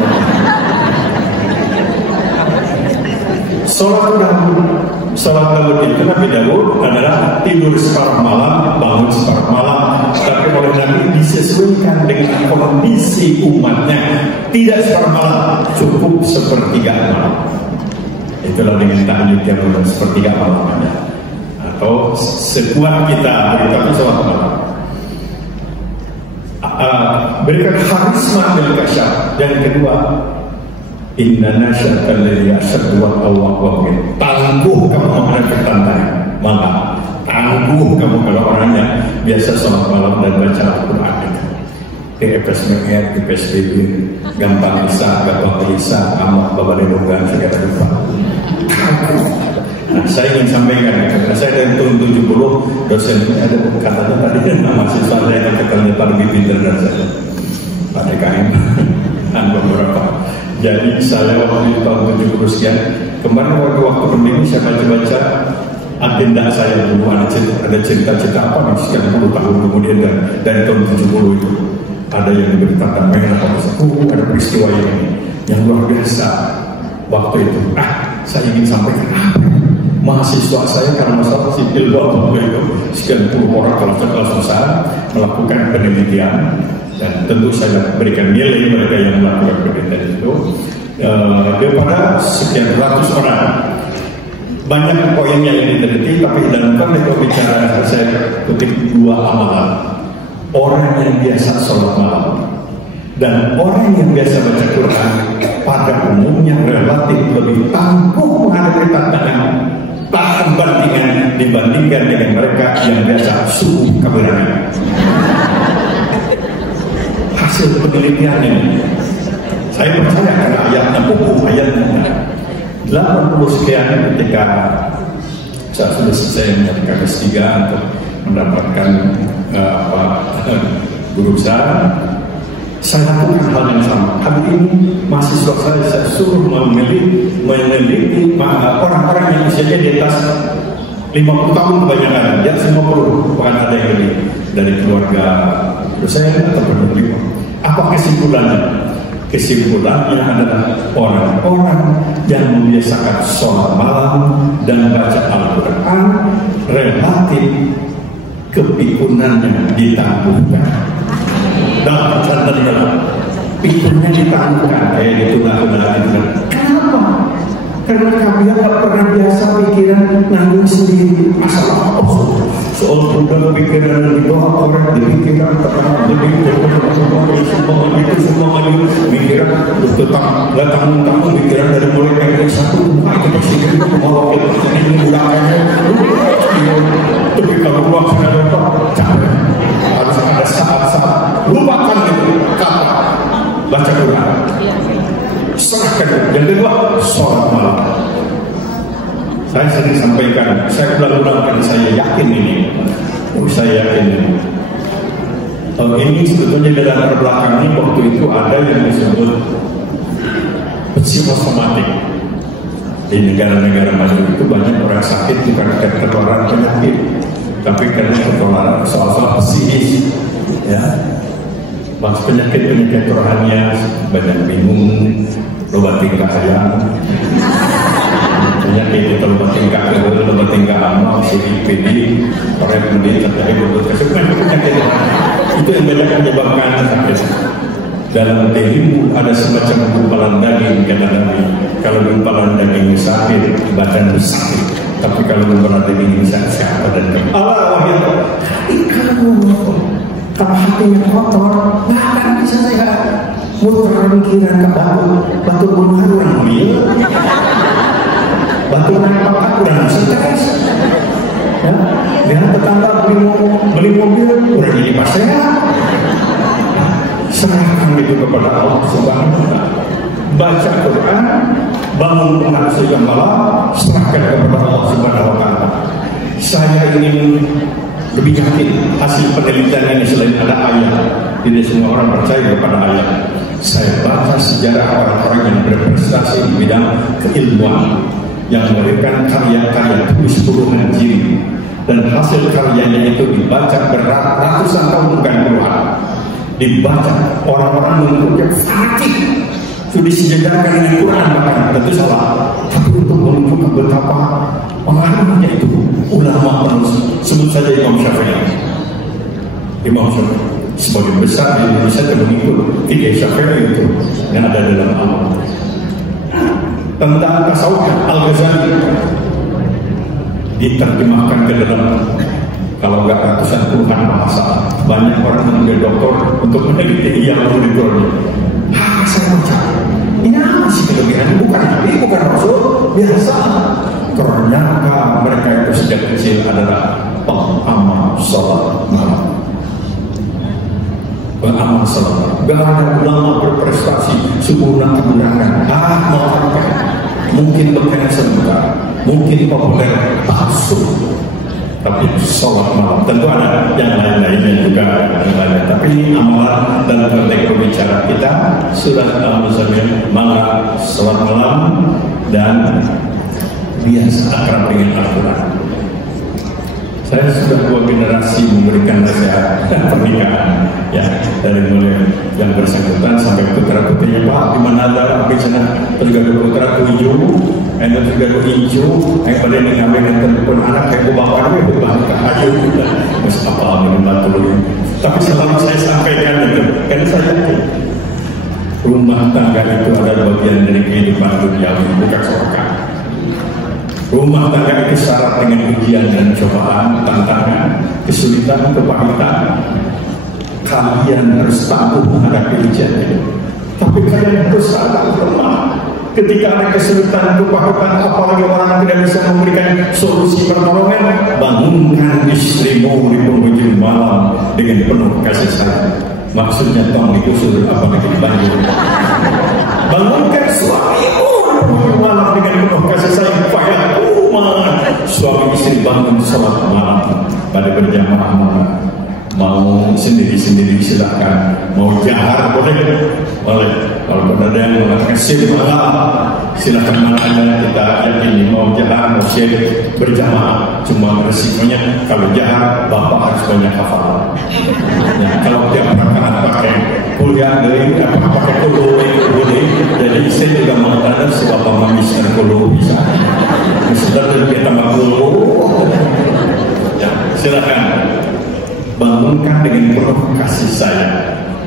Sholat Daud. Sholat Daud itu Nabi Daud adalah tidur separuh malam, bangun separuh malam. Tapi oleh Nabi disesuaikan dengan kondisi umatnya. Tidak separuh malam, cukup sepertiga malam. Itulah dengan tahajud yang sepertiga malam ada. Atau sekuat kita beritahu sholat malam. Berikan harisma dan kasyaf. Dan kedua, inna nasyakal ladzi yashadu wa tawwaqin. Tangguh kamu menghadapi tantangan. Maka tangguh kamu kalau orangnya biasa sholat malam dan baca Al-Quran. di PSBB gampang bisa amat babalenogan segala rupa. Nah, saya ingin sampaikan, karena saya dari tahun 70 dosen ada katanya tadi nama mahasiswa saya yang ternyata lebih pintar dari saya, Pak DKM dan beberapa. Jadi saya waktu di tahun 70 sekian, kemarin waktu pandemi saya baca agenda saya dulu, ada cerita-cerita apa sekian puluh tahun kemudian dari tahun 70 itu ada yang berita merah, ada peristiwa yang luar biasa waktu itu. Saya ingin sampaikan mahasiswa saya karena masalah sipil waktu itu sekian puluh orang kalau selesai melakukan penelitian, dan tentu saya berikan nilai mereka yang melakukan penelitian itu daripada sekian ratus orang. Banyak poinnya yang diteliti, tapi dalam konteks pembicaraan saya kutip dua amalan. Orang yang biasa sholat malam dan orang yang biasa baca Quran pada umumnya relatif lebih tangguh menghadapi tantangan tak bandingan dibandingkan dengan mereka yang biasa subuh kebenaran. Hasil penelitian ini saya percaya karena ayatnya buku ayatnya 80 sekian ketika saya sudah selesai menjadikan S3 untuk mendapatkan guru besar, saya lakukan hal yang sama. Hari ini mahasiswa saya suruh meneliti orang-orang yang usianya di atas 50 tahun kebanyakan, di atas 50, bahkan ada yang dari keluarga dosen atau penerima. Apa kesimpulannya? Kesimpulannya adalah orang-orang yang membiasakan sholat malam dan baca Al-Quran relatif kepikunannya ditangguhkan. Dalam catatan dalam pikunnya ditangguhkan, ditunda-tunda. Kenapa? Karena kami tidak pernah biasa pikiran nanggung sendiri masalah soal budak pikiran di bawah orang dipikiran semua pikiran tetap nggak tanggung pikiran dari mulai yang satu itu pasti itu mau ini budakannya tapi kalau waktunya capek harus ada saat-saat lupakan itu kata baca Quran serahkan. Yang kedua sholat malam. Saya sering sampaikan, saya ulang-ulang saya yakin ini. Saya yakin ini. Ini sebetulnya dalam terbelakangnya waktu itu ada yang disebut psikosomatik. Di negara-negara maju itu banyak orang sakit bukan karena ketularan penyakit, tapi karena ketularan soal-soal psikis. Ya. penyakit rohaninya banyak bingung, loba tingkah sayang, penyakit itu loba tingkah kedua, loba tingkah amal, CIPD, orang kemudian terjadi berbuat kesukaan, penyakit itu yang banyak menyebabkan sakit. Dalam dirimu ada semacam gumpalan daging, kata Nabi. Kalau gumpalan daging sakit, badan sakit. Tapi kalau gumpalan daging sehat dan Allah wahid. Kalau hatinya kotor, nggak akan bisa sehat. Muter pikiran ke batu bunuhan orang ambil, batu nangkap kurang stres. Ya, lihat tetangga beli mobil, udah jadi pas sehat. Serahkan itu kepada Allah Subhanahu wa Ta'ala. Baca Quran, bangun dengan sejam malam, serahkan kepada Allah Subhanahu wa Ta'ala. Saya ingin lebih yakin hasil penelitian ini selain ada ayat. Tidak semua orang percaya kepada ayat. Saya baca sejarah orang-orang yang berprestasi di bidang keilmuan yang memberikan karya-karya tulis puluhan jilid, dan hasil karyanya itu dibaca beratusan tahun bukan puluhan. Dibaca orang-orang mengucap fanatik, sudah disejajarkan dengan Quran bahkan tentu salah, tapi untuk menunjukkan betapa pengalamannya itu ulama sebut saja Imam Syafi'i. Imam Syafi'i sebagian besar di Indonesia yang mengikut ide Syafi'i itu yang ada dalam Al-Quran. Tentang tasawuf Al-Ghazali diterjemahkan ke dalam kalau nggak ratusan puluhan bahasa. Banyak orang yang menjadi doktor untuk meneliti yang auditornya. Saya baca, ini apa sih kelebihan? Bukan Nabi, bukan Rasul, biasa. Ternyata mereka itu sejak kecil adalah pengamal salat malam. Pengamal salat malam. Gak ada ulama berprestasi sempurna kebenaran. Melakukan mungkin berkena sebentar, mungkin populer, palsu. Tapi sholat malam tentu ada yang lain-lainnya juga, yang lain. Tapi ini amalan dan konteks pembicaraan kita sudah Al-Muzammil, maka sholat malam dan biasa akrab dengan Al-Quran. Saya sudah 2 generasi memberikan nasihat pernikahan, ya, dari mulai yang bersangkutan sampai putra putrinya, Pak, di mana ada apa sana tergadu putra hijau, ada tergadu hijau, yang pada mengambil telepon anak kayak bapak itu bahkan aja udah, mas apa minta tolong. Tapi selalu saya sampaikan itu, karena saya yakin rumah tangga itu adalah bagian dari kehidupan duniawi, bukan surga. Rumah tangga itu syarat dengan ujian dan cobaan, tantangan, kesulitan, kepahitan. Kalian harus tangguh menghadapi ujian itu. Tapi kalian harus sadar lemah. Ketika ada kesulitan, kepahitan, apalagi orang tidak bisa memberikan solusi pertolongan, bangunkan istrimu di penghujung malam dengan penuh kasih sayang. Maksudnya tong digusur apalagi dibanjir. Bangunkan suamimu di penghujung malam dengan penuh kasih sayang. Suami istri bangun sholat malam pada berjamaah malam. Mau sendiri-sendiri silahkan, mau jahar boleh. Kalau ada yang mengatakan sir malam, silahkan makanya kita yakini mau jahar, mau sir berjamaah. Cuma resikonya kalau jahar bapak harus banyak hafal. Ya, kalau tiap rakaat pakai kuliah dari pakai kulo boleh. Jadi saya juga mengatakan si bapak mamiskan kulo bisa. Sudah kita makhluk. Ya, silakan bangunkan dengan penuh kasih sayang.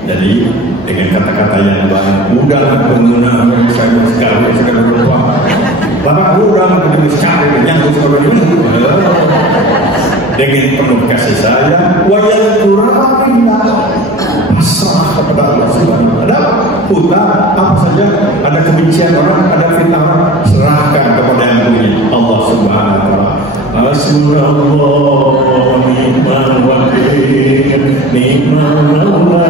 Jadi dengan kata-kata yang baik, mudah penggunaan yang saya sekali berubah. Bapak kurang dengan sekali menyambut orang ini. Dengan penuh kasih sayang, wajah kurang pasrah kepada Allah Subhanahu wa Ta'ala. Putar apa saja, ada kebencian orang, ada fitnah orang, serahkan kepada yang punya Allah Subhanahu wa Ta'ala. Hasbunallah ni'mal wakil, ni'mal maula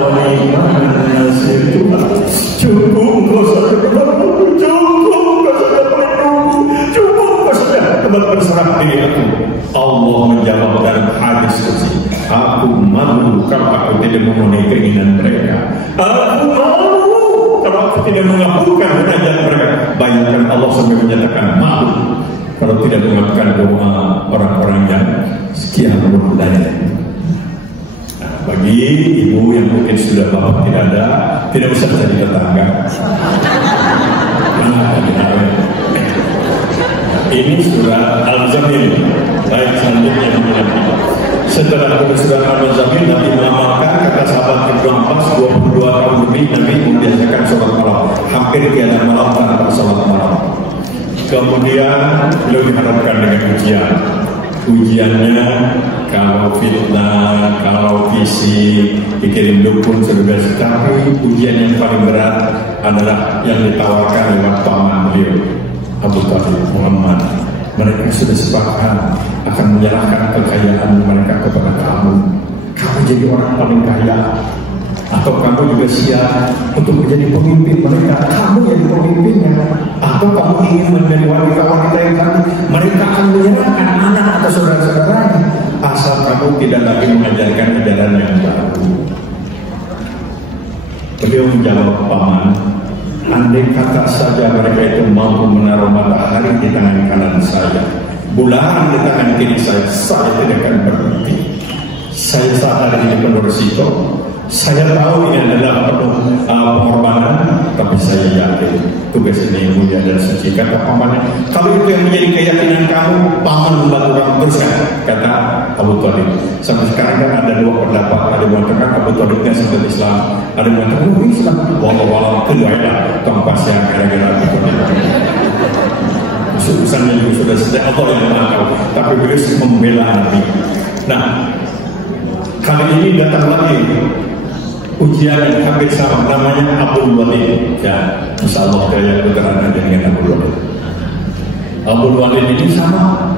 wa ni'mal nasir. Cukup kau saja pelindung, cukup kau saja tempat berserah diri aku. Allah menjawab dalam hadis qudsi, aku malu kalau aku tidak memenuhi keinginan mereka. Aku malu kalau aku tidak mengabulkan hajat mereka. Bayangkan Allah sampai menyatakan malu kalau tidak mengabulkan doa orang-orang yang sekian berbulan. Bagi ibu yang mungkin sudah bapak tidak ada, tidak usah jadi tetangga. Ini surah Al-Muzammil. Baik, selanjutnya setelah surah Al-Muzammil, Nabi mengamalkan kata sahabat Ibnu Abbas 22 tahun lebih Nabi membiasakan sholat malam. Hampir tiada malam tanpa sholat malam. Kemudian beliau diharapkan dengan ujian. Ujiannya kalau fitnah, kalau fisik, dikirim dukun sudah. Tapi ujian yang paling berat adalah yang ditawarkan lewat paman beliau, Abu Thalib, Muhammad. Mereka sudah sepakat akan menyerahkan kekayaan mereka kepada kamu. Kamu jadi orang paling kaya, atau kamu juga siap untuk menjadi pemimpin mereka. Kamu jadi pemimpinnya, atau kamu ingin menjadi wanita-wanita yang kamu. Mereka akan menyerahkan anak atau saudara-saudaranya, asal kamu tidak lagi mengajarkan ajaran yang baru. Beliau menjawab, paman, andai kata saja mereka itu mampu menaruh matahari di tangan kanan saya, bulan di tangan kiri saya tidak akan berhenti. Saya saat hari ini penuh risiko. Saya tahu ini adalah penuh pengorbanan, tapi saya yakin tugas ini mulia dan suci. Kata pamannya, kalau itu yang menjadi keyakinan kamu, paman membantu kamu teruskan. Kata Abu Thalib. Sampai sekarang kan ada dua pendapat. Ada yang mengatakan Abu Thalibnya sudah Islam, ada yang mengatakan Islam. Walau kedua tempat yang gara-gara Abu Thalib. Urusannya juga sudah sejak Allah yang tahu, tapi beliau membela Nabi. Nah, kali ini datang lagi ujian yang hampir sama, namanya Abu Walid. Ya, insya Allah saya berkenan dengan Abu Walid. Abu Walid ini sama,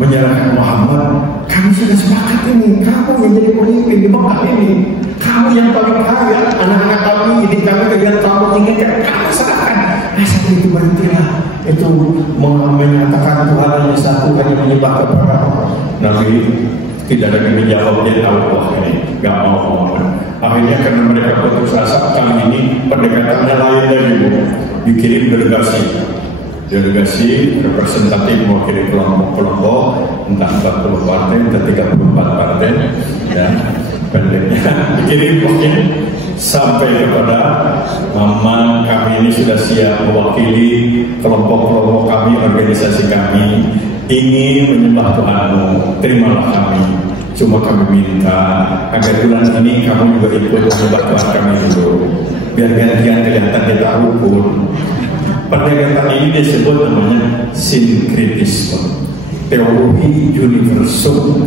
menyerahkan Muhammad. Kami sudah sepakat ini, kamu yang jadi pemimpin di Mekah ini, kamu yang paling kaya, anak-anak kami, ini kami kalian kamu inginkan, kamu serahkan. Asal itu berhentilah, itu menyatakan Tuhan yang satu hanya menyembah kepada Nabi. Tidak ada yang menjawab, dia tahu wah ini gak mau. Akhirnya karena mereka putus asa, kali ini pendekatannya lain dari itu. Dikirim delegasi representatif mewakili kelompok-kelompok, entah 40 partai, entah 34 partai, ya, pendeknya dikirim mungkin sampai kepada mama kami ini sudah siap mewakili kelompok-kelompok kami, organisasi kami, ingin menyembah Tuhanmu, terimalah kami. Cuma kami minta agar bulan ini kamu juga ikut menyembah Tuhan kami dulu, biar gantian kelihatan kita rukun. Pendekatan ini disebut namanya sinkretisme, teologi universal.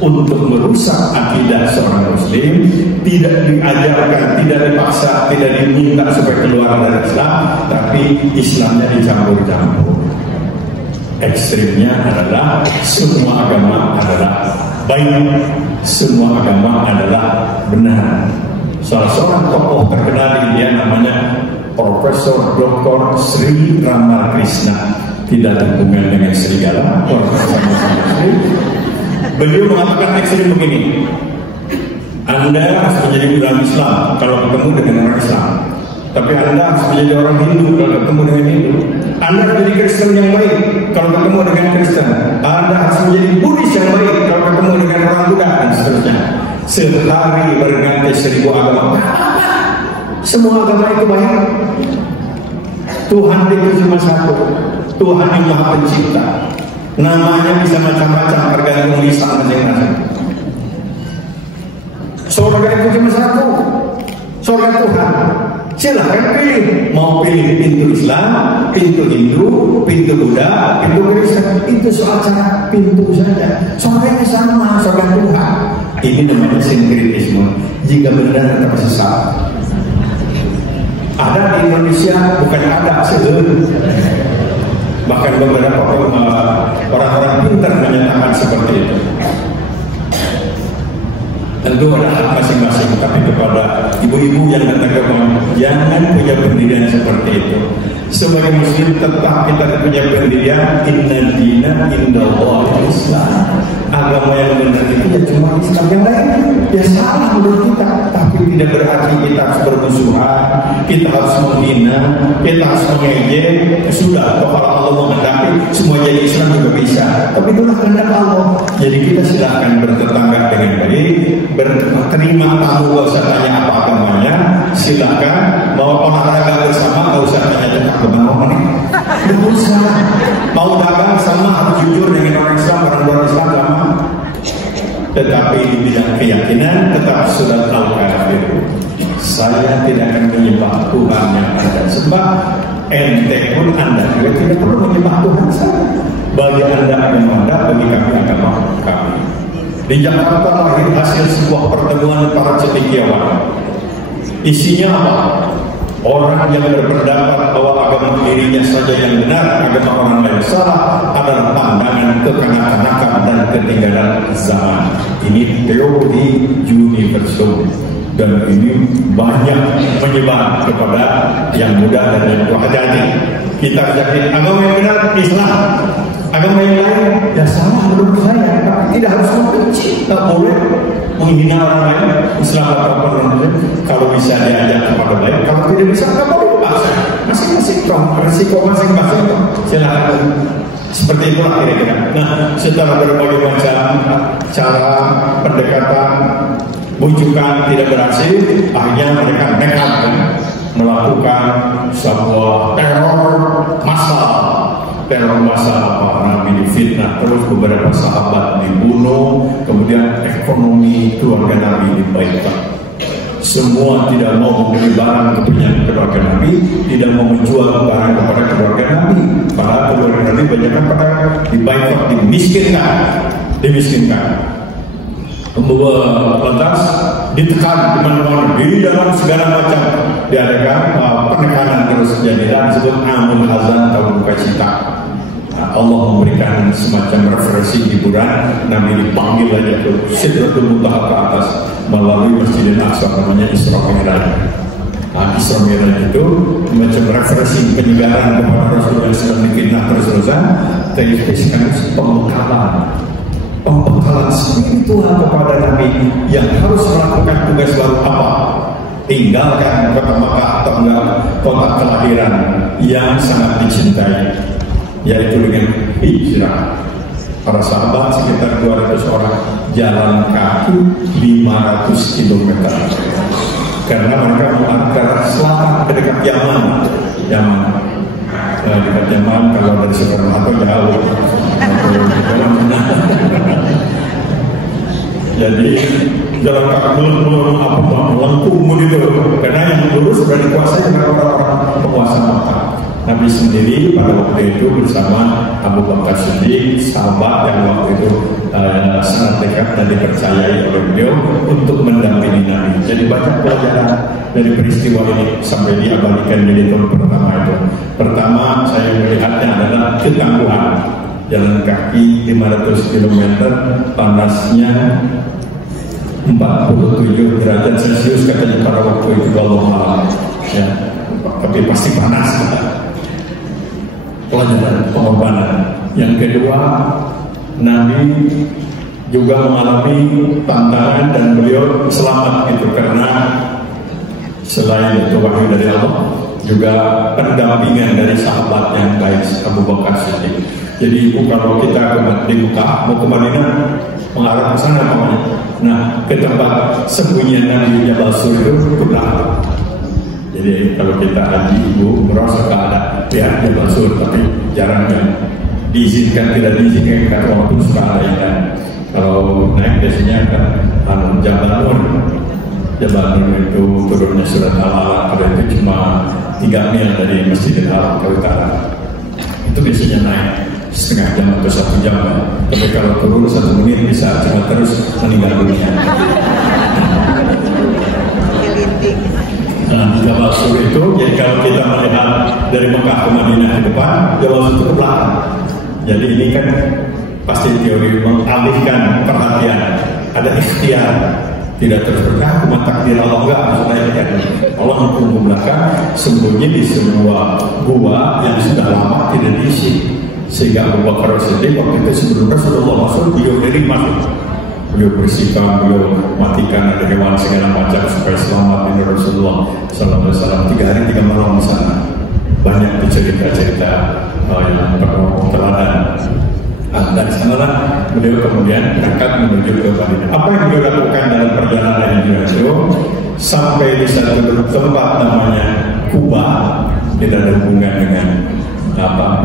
Untuk merusak akidah seorang muslim, tidak diajarkan, tidak dipaksa, tidak diminta supaya keluar dari Islam, tapi Islamnya dicampur-campur. Ekstrimnya adalah semua agama adalah baik, semua agama adalah benar. Salah seorang tokoh terkenal di India namanya Profesor Dr. Sri Ramakrishna, tidak hubungan dengan serigala, beliau mengatakan ekstrim begini, Anda harus menjadi orang Islam kalau ketemu dengan orang Islam, tapi Anda harus menjadi orang Hindu kalau ketemu dengan Hindu. Anda harus menjadi Kristen yang baik kalau ketemu dengan Kristen. Anda harus menjadi Buddhis yang baik kalau ketemu dengan orang Buddha, dan seterusnya. Sehari berganti 1000 agama. Semua agama itu baik. Tuhan itu cuma satu, Tuhan yang Maha Pencipta. Namanya bisa macam-macam tergantung lisan masing-masing. Surga itu cuma satu, surga Tuhan. Silahkan pilih, mau pilih pintu Islam, pintu Hindu, pintu Buddha, pintu Kristen. Itu soal cara pintu saja. Surganya sama, surga Tuhan. Ini namanya sinkretisme. Jika benar tersesat, ada di Indonesia, bukan ada seluruh. Bahkan beberapa orang-orang pintar menyatakan seperti itu. Tentu ada hak masing-masing, tapi kepada ibu-ibu yang datang ke rumah, jangan punya pendirian seperti itu. Sebagai muslim tetap kita punya pendirian inna dina indallahi Islam. Agama yang benar itu ya cuma Islam, yang lain ya salah menurut kita, tapi tidak berarti kita harus bermusuhan, kita harus menghina, kita harus mengejek. Sudah, kalau Allah menghendaki semua jadi Islam juga bisa. Tapi itulah kehendak Allah. Jadi kita silakan bertetangga dengan baik, berterima tamu, gak usah tanya apa agamanya. Silakan mau olahraga bersama, gak usah tanya tentang agama orang ini. Gak usah. Mau dagang sama harus jujur dengan orang Islam, orang Islam sama. Tetapi di bidang keyakinan tetap sudah tahu kafir. Saya tidak akan menyembah Tuhan yang Anda sembah. Ente pun Anda juga tidak perlu menyembah Tuhan saya. Bagi Anda agama Anda, bagi kami agama kami. Di Jakarta lahir hasil sebuah pertemuan para cendekiawan. Isinya apa? Orang yang berpendapat bahwa agama dirinya saja yang benar, agama orang lain salah, adalah pandangan kekanak-kanakan dan ketinggalan zaman. Ini teori universal dan ini banyak menyebar kepada yang muda dan yang tua. Jadi kita jadi agama yang benar Islam, agama yang lain ya salah menurut saya. Tapi tidak harus membenci, tak boleh menghina orang lain. Islam ataupun non-Muslim kalau bisa diajak kepada baik, kalau tidak bisa nggak boleh dipaksa. Masing-masing resiko masing-masing. Silakan. Seperti itulah kira-kira. Nah, setelah berbagai macam cara pendekatan, bujukan tidak berhasil, akhirnya mereka nekat melakukan sebuah teror massal apa Nabi difitnah, terus beberapa sahabat dibunuh, kemudian ekonomi keluarga Nabi dibaikan. Semua tidak mau membeli barang kepunyaan keluarga Nabi, tidak mau menjual barang kepada keluarga Nabi. Padahal keluarga Nabi banyak pada dibaikan, dimiskinkan. Lantas ditekan di mana-mana, di dalam segala macam diadakan penekanan terus jadilah disebut amul hazan atau buka cita. Allah memberikan semacam referensi hiburan. Nabi dipanggil aja ke Sidratul Muntaha ke atas melalui Masjidil Aqsa, namanya Isra Mi'raj. Isra Mi'raj itu macam referensi penyegaran kepada Rasulullah SAW difitnah terus-terusan. Terjadikan pembekalan spiritual kepada Nabi yang harus melakukan tugas baru apa? Tinggalkan kota Makkah atau kota kelahiran yang sangat dicintai, yaitu dengan hijrah. Para sahabat sekitar 200 orang jalan kaki 500 km karena mereka mengarah ke arah selatan, ke dekat Yaman. Dekat Yaman kalau dari sekarang atau jauh. Jadi jalan kaki melengkung begitu, karena yang lurus sudah dikuasai oleh orang-orang penguasa Makkah. Nabi sendiri pada waktu itu bersama Abu Bakar Siddiq, sahabat yang waktu itu sangat dekat dan dipercayai oleh beliau untuk mendampingi Nabi. Jadi banyak pelajaran dari peristiwa ini sampai diabadikan di tahun pertama itu. Pertama saya melihatnya adalah ketangguhan. Jalan kaki 500 km, panasnya 47 derajat Celcius katanya pada waktu itu, kalau malam ya, tapi pasti panas. Pelajaran pengorbanan. Yang kedua, Nabi juga mengalami tantangan dan beliau selamat itu karena selain itu wahyu dari Allah, juga pendampingan dari sahabat yang baik Abu Bakar Siddiq. Jadi kalau kita di Mekah mau ke Madinah mengarah ke sana namanya. Nah, ke tempat sembunyian Nabi Jabal Sur itu benar. Jadi kalau kita haji ibu merasa ada pihak Jabal Sur, tapi jarang kan diizinkan, tidak diizinkan karena waktu suka ada yang kalau naik biasanya kan Jabal Nur. Jabal Nur itu turunnya surat Al-Alaq, itu cuma 3 mil dari Masjidil Haram ke utara. Itu biasanya naik setengah jam atau 1 jam. Tapi kalau turun 1 menit bisa cuma terus meninggal dunia. Nah, Jabal Sur itu, jadi kalau kita melihat dari Mekah ke Madinah ke depan, Jabal Sur itu ke belakang. Jadi ini kan pasti teori mengalihkan perhatian, ada ikhtiar. Tidak terus berkah, takdir Allah enggak, maksudnya kan Allah hukum ke belakang, sembunyi di semua gua yang sudah lama tidak diisi. Sehingga Abu Bakar Siddiq waktu itu sebelum Rasulullah masuk, beliau dari masuk. beliau bersihkan, beliau matikan ada hewan segala macam supaya selamat. Ini Rasulullah SAW 3 hari 3 malam di sana. Banyak cerita-cerita yang penuh teladan. Dari sanalah beliau kemudian berangkat menuju ke Madinah. Apa yang beliau lakukan dalam perjalanan itu? Sampai di satu tempat namanya Kuba, tidak ada hubungan dengan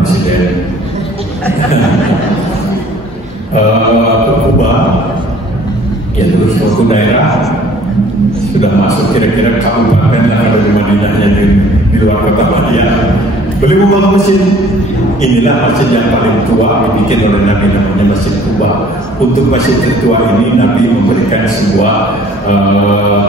presiden. Kuba, ya terus suatu daerah sudah masuk kira-kira kabupaten yang ada di Madinahnya di luar kota Madinah. Beliau membangun masjid. Inilah masjid yang paling tua dibikin oleh Nabi, namanya Masjid Kuba. Untuk masjid tertua ini Nabi memberikan sebuah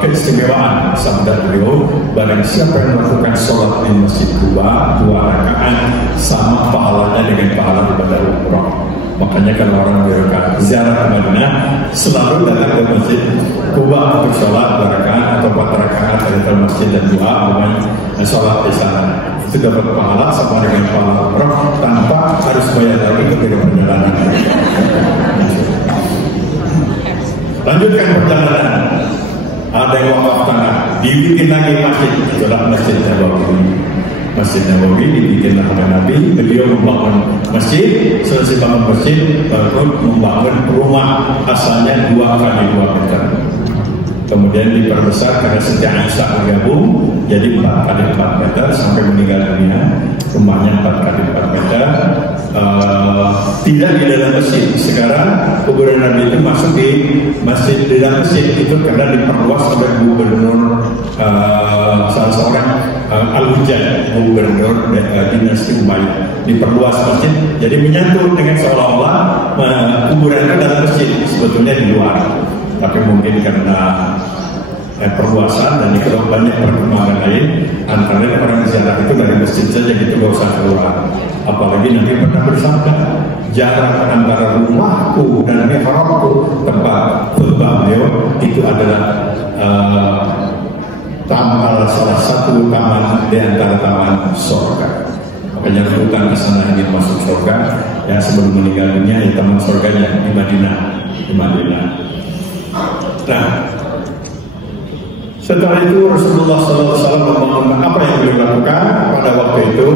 keistimewaan. Sabda beliau, barang siapa yang melakukan sholat di Masjid Kuba 2 rakaat sama pahalanya dengan pahala ibadah umrah. Makanya kalau orang berangkat ziarah ke Madinah selalu datang ke Masjid Kuba untuk sholat 2 rakaat atau 4 rakaat dari masjid dan doa dengan sholat di sana. Itu dapat pahala sama dengan pahala umrah tanpa harus bayar lagi ketika perjalanan. Lanjutkan perjalanan. Ada yang wakaf tanah, dibikin lagi masjid, itulah Masjid Nabawi. Masjid Nabawi dibikin oleh Nabi. Beliau membangun masjid, selesai bangun masjid, baru membangun rumah asalnya 2 kali 2 meter. Kemudian diperbesar karena sejak Aisyah bergabung jadi 4 kali 4 meter sampai meninggal dunia. Rumahnya 4 kali 4 meter. Tidak di dalam masjid. Sekarang kuburan Nabi itu masuk di masjid, di dalam masjid itu karena diperluas oleh gubernur salah seorang Al-Hujjaj, gubernur dinasti Umayyah. Diperluas masjid, jadi menyatu dengan seolah-olah kuburan itu dalam masjid, sebetulnya di luar. Tapi mungkin karena perluasan dan itu banyak perkembangan lain, antara orang ziarah itu dari masjid saja gitu, gak usah keluar. Apalagi Nabi pernah bersabda, jarak antara rumahku dan mihrabku, tempat khutbah beliau, itu adalah salah satu taman di antara taman surga. Makanya hutan ke sana ingin masuk surga, ya sebelum meninggal dunia ya taman surganya di Madinah. Nah, setelah itu Rasulullah SAW membangun apa yang beliau lakukan pada waktu itu.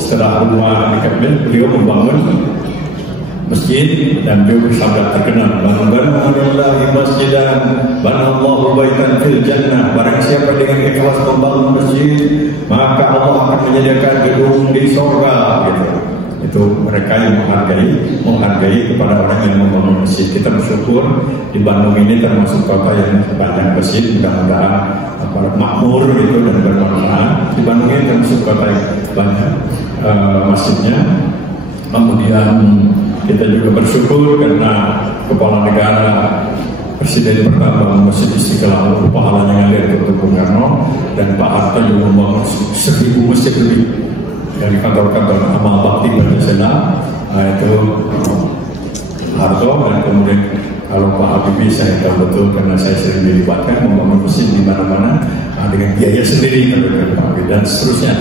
Setelah rumah dikabul, beliau membangun masjid dan beliau bersabda terkenal, "Banallahu masjidan, banallahu baitan fil jannah." Barang siapa dengan ikhlas membangun masjid, maka Allah akan menyediakan gedung di surga. Gitu. Itu mereka yang menghargai kepada orang yang membangun masjid. Kita bersyukur di Bandung ini termasuk kota yang banyak masjid, mudah-mudahan makmur gitu dan bermanfaat. Di Bandung ini termasuk kota yang banyak masjidnya. Kemudian kita juga bersyukur karena kepala negara Presiden pertama Masjid Istiqlal, pahalanya ngalir ke Bung Karno, dan Pak Harto juga membangun 1000 masjid lebih dari kantor-kantor amal bakti Pancasila. Itu Harto, dan kemudian kalau Pak Habibie saya tahu betul karena saya sering dilibatkan membangun masjid di mana-mana dengan biaya sendiri dan seterusnya.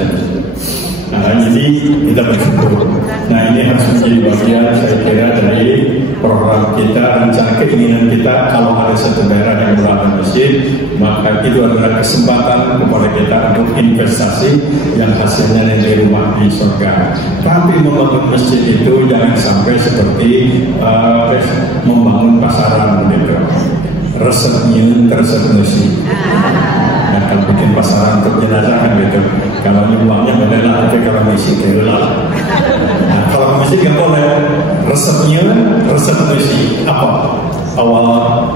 Jadi kita bersyukur. Nah, ini harus menjadi bagian saya kira dari program kita, rencana keinginan kita. Kalau ada satu daerah yang berada masjid, maka itu adalah kesempatan kepada kita untuk investasi yang hasilnya dari rumah di surga. Tapi membangun masjid itu jangan sampai seperti membangun pasaran begitu. Resepnya teresep nasi. Nah, kalau bikin pasaran untuk jenazah kan gitu. Kalau uangnya benar, tapi kalau misi adalah. Nah, kalau misi nggak boleh. Resepnya resep misi apa? Awal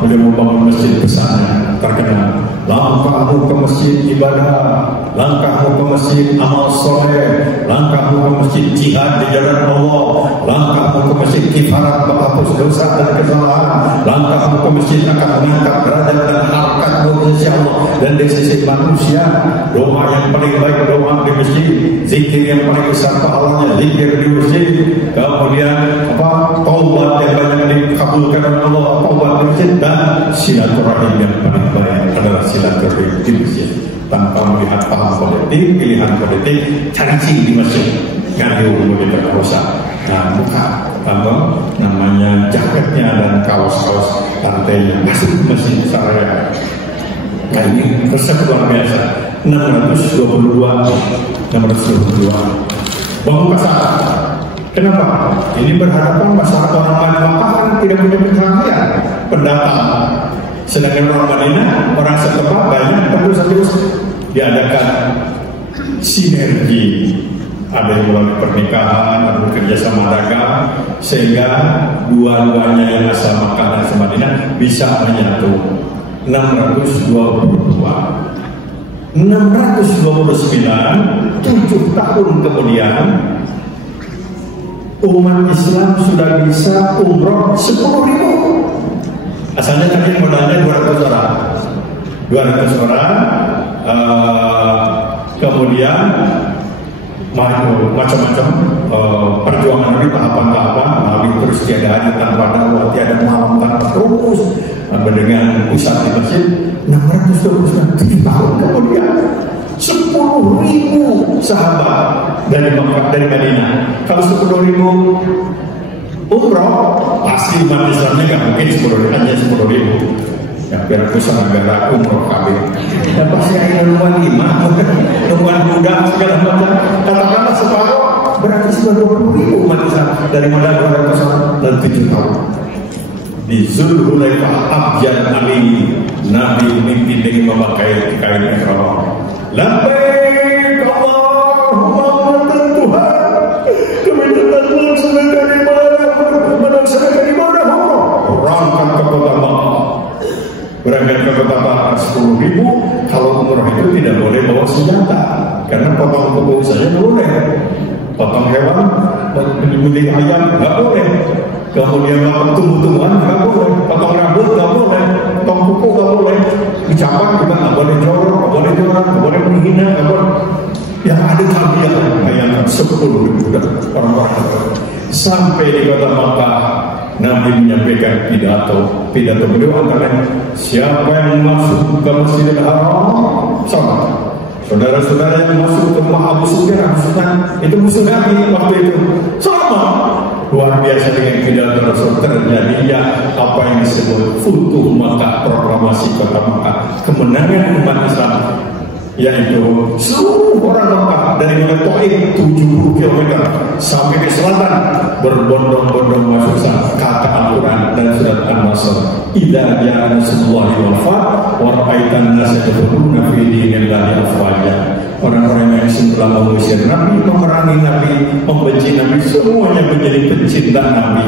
beliau membangun masjid besar terkenal. Langkahmu ke masjid ibadah, langkahmu ke masjid amal soleh, langkahmu ke masjid jihad di jalan Allah, langkahmu ke masjid kifarat menghapus dosa dan kesalahan, langkahmu ke masjid akan mengangkat derajat dan harkatmu insya Allah. Dan di sisi manusia, doa yang paling baik doa di masjid, zikir yang paling besar pahalanya zikir di masjid. Kemudian taubat yang banyak dikabulkan oleh Allah, taubat di masjid, dan silaturahim yang paling baik adalah silaturahim di masjid. Tanpa melihat paham politik, pilihan politik, cari di masjid, nggak diurus begitu rusak. Nah, buka namanya jaket t-shirtnya dan kaos-kaos partainya masuk ke Masjid Saraya. Nah ini resep luar biasa. 622 bangun pasar. Kenapa? Ini berhadapan masyarakat orang Makkah kan tidak punya penghasilan pendatang. Sedangkan orang Madinah, orang setempat banyak, terus diadakan sinergi. Ada yang melalui pernikahan, ada kerjasama dagang, sehingga dua-duanya yang asal Makkah dan asal Madinah bisa menyatu. 629, 7 tahun kemudian umat Islam sudah bisa umroh 10.000. Asalnya tadi modalnya 200 orang, kemudian macam-macam perjuangan ini tahapan-tahapan melalui terus tiada hari tanpa dakwah, tiada malam tanpa terus dengan pusat di masjid. 627 tahun kemudian 10.000 sahabat dari Madinah. Kalau 10.000 umroh pasti umat Islamnya nggak mungkin 10.000 hanya 10.000. Ya, biar aku sama negara umroh kabin. Dan pasti ada nungguan imam, nungguan budak segala macam. Katakanlah separuh berarti 20.000 umat Islam dari modal 207 tahun. Di Zulhulaifah Abjan Ali, Nabi mimpi dengan memakai kain ihram. Labbaik Allahumma Tuhan, kami datang melaksanakan ibadah Allah. Berangkat ke kota Makkah. Berangkat ke kota Makkah 10.000. Kalau umroh itu tidak boleh bawa senjata, karena potong kuku saja boleh, potong hewan, menyembelih ayam nggak boleh. Kemudian potong tumbuh-tumbuhan nggak boleh, potong rambut nggak boleh, potong kuku nggak boleh, ucapan juga nggak boleh jorok, nggak boleh curang, nggak boleh menghina, nggak boleh. Yang ada kalian bayangkan 10.000 orang-orang sampai di kota Makkah. Nabi menyampaikan pidato beliau antara siapa yang masuk ke Masjidil Haram sama saudara-saudara yang masuk ke Abu Sufyan itu musuh Nabi waktu itu sama. Luar biasa dengan pidato Rasul terjadi ya apa yang disebut Futuh Makkah, proklamasi kota Makkah, kemenangan umat Islam, yaitu seluruh orang Makkah dari mulai Taif 70 km sampai ke selatan berbondong-bondong masuk sana. Kata Al-Quran dan surat An-Nasr, idza ja'a nasrullahi wal fath wa ra'aitan nasa yadkhuluna fi dinillahi afwaja. Orang-orang yang setelah mengusir Nabi, memerangi Nabi, membenci Nabi, semuanya menjadi pencinta Nabi.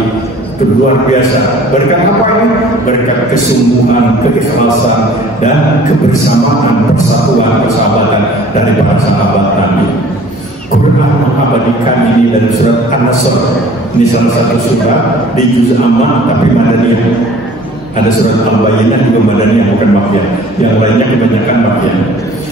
Itu luar biasa. Berkat apa ini? Berkat kesungguhan, keikhlasan, dan kebersamaan, persatuan, persahabatan dari para sahabat Nabi. Quran mengabadikan ini dari surat An-Nasr. Ini salah satu surah di juz Amma tapi Madaniyah. Ada surat Al-Bayyinah juga Madaniyah, bukan Makkiyah. Yang lainnya kebanyakan Makkiyah.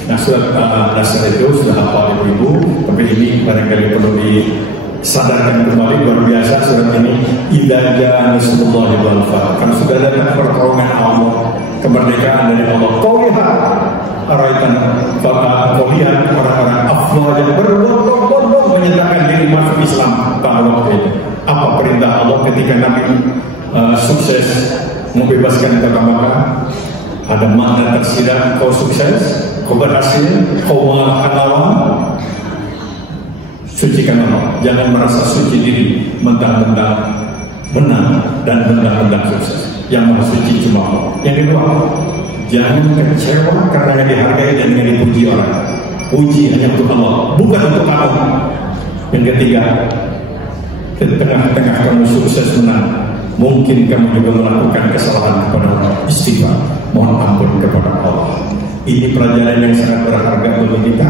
Nah, surat An-Nasr itu sudah hafal ibu, tapi ini barangkali perlu disadarkan kembali. Luar biasa surat ini. Idza ja'a nasrullahi wal fath. Kan sudah datang pertolongan Allah, kemerdekaan dari Allah. Kau lihat orang-orang afwaj yang berbondong-bondong menyatakan diri masuk Islam pada waktu itu. Apa perintah Allah ketika Nabi sukses membebaskan kota Makkah? Ada makna tersirat, kau sukses, kau berhasil, kau mengalahkan lawan. Sucikan Allah, jangan merasa suci diri, mentang-mentang menang dan mentang-mentang sukses. Yang maha suci cuma Allah. Yang kedua, jangan kecewa karena yang dihargai dan yang dipuji orang. Puji hanya untuk Allah, bukan untuk kamu. Yang ketiga, di tengah-tengah kamu sukses menang, mungkin kamu juga melakukan kesalahan kepada Allah. Istighfar, mohon ampun kepada Allah. Ini pelajaran yang sangat berharga bagi kita,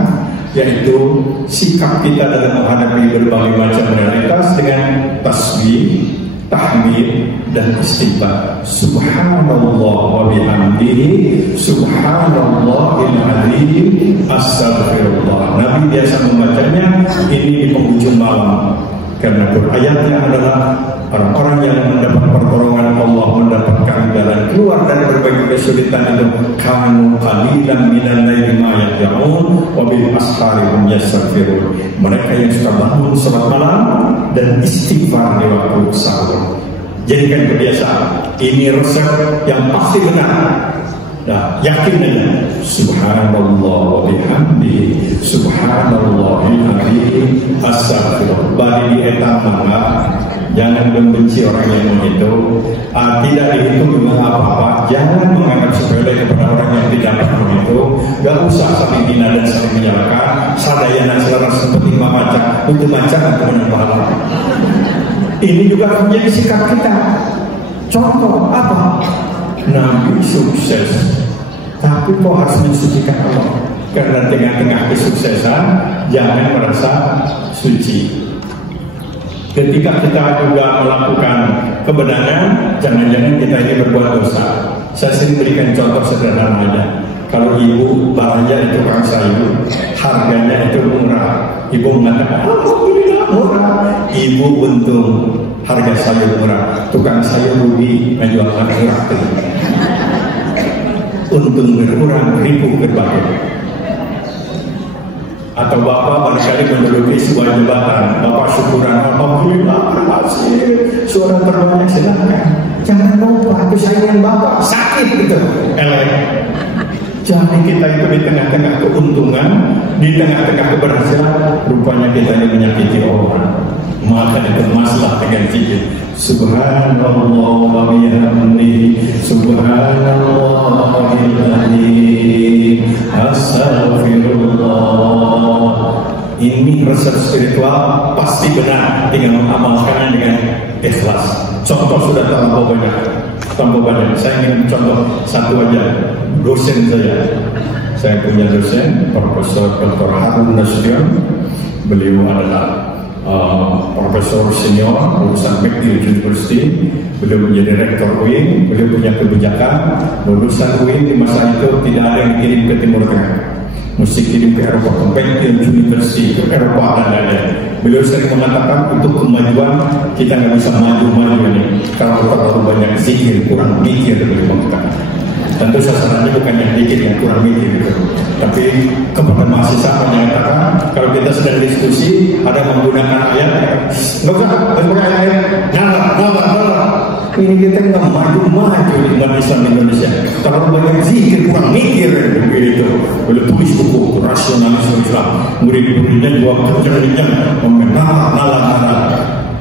yaitu sikap kita dalam menghadapi berbagai macam realitas dengan tasbih, tahmid, dan istighfar. Subhanallah wa bihamdihi, subhanallahil azim, astagfirullah. Nabi biasa membacanya ini di penghujung malam, karena ayatnya adalah orang-orang yang mendapat pertolongan Allah, mendapatkan jalan keluar dari berbagai kesulitan itu, kanu qalilan minan laili ma yahjaun wa bil ashari hum yastaghfirun. Mereka yang suka bangun salat malam dan istighfar di waktu sahur. Jadikan kebiasaan. Ini resep yang pasti benar. Nah, yakin aja. Subhanallah wa bihamdihi, subhanallahil azim, astagfirullah. Bagi di etam mangga, jangan membenci orang yang begitu. Tidak dihitung dengan apa-apa. Jangan menganggap sepele kepada orang yang tidak pernah itu. Gak usah saling hina dan saling menyalahkan. Sadayana selaras seperti membaca, untuk baca untuk menambah. Ini juga menjadi sikap kita. Contoh apa? Nabi sukses, tapi kok harus mensucikan Allah? Karena tengah-tengah kesuksesan jangan merasa suci. Ketika kita juga melakukan kebenaran, jangan-jangan kita ini berbuat dosa. Saya sering berikan contoh sederhana aja. Kalau ibu belanja itu tukang sayur, harganya itu murah. Ibu mengatakan, alhamdulillah murah. Ibu untung harga sayur murah, tukang sayur rugi menjualkan murah. Untung berkurang, ribu berbagai. Atau bapak barangkali menduduki sebuah jabatan, bapak syukuran, alhamdulillah terima kasih, suara terbanyak, silakan. Jangan lupa itu saingan bapak sakit gitu, Jadi kita itu di tengah-tengah keuntungan, di tengah-tengah keberhasilan, rupanya kita ini menyakiti orang. Maka itu masalah dengan cicit. Subhanallah wa bihamdihi, subhanallahil astagfirullah. Ini resep spiritual pasti benar dengan mengamalkannya dengan ikhlas. Contoh sudah terlalu banyak. Saya ingin contoh satu aja. Dosen saya punya dosen Profesor Dr. Harun Nasution. Beliau adalah profesor senior lulusan McGill University. Beliau menjadi rektor UIN. Beliau punya kebijakan lulusan UIN di masa itu tidak ada yang dikirim ke Timur Tengah, mesti kirim ke Eropa, ke McGill University, ke Eropa dan lain-lain. Beliau sering mengatakan untuk kemajuan kita nggak bisa maju ini kalau terlalu banyak zikir, kurang mikir. Beliau mengatakan. Tentu sasarannya bukan yang dikit, yang kurang mikir gitu. Tapi kepada mahasiswa menyatakan kalau kita sedang diskusi ada menggunakan ayat, nggak usah menggunakan ayat, nyala. Ini kita nggak maju di umat Islam Indonesia. Kalau banyak zikir kurang mikir begitu. Boleh tulis buku rasionalisme Islam. Murid-muridnya juga kerjanya nala.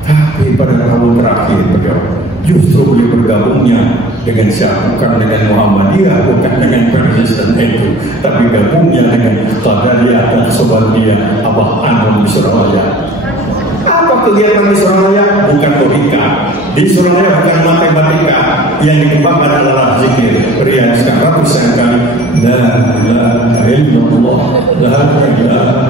Tapi pada tahun terakhir beliau justru beliau bergabungnya dengan siapa? Bukan dengan Muhammadiyah, bukan dengan Kristen itu, tapi gabungnya dengan Qadariyah dan Sobaliyah, Abah Anwar di Surabaya. Apa kegiatan di Surabaya? Bukan logika. Di Surabaya bukan matematika. Yang dikembangkan adalah zikir. Riaskan ratusan kali. La ilaha illallah. La ilaha illallah.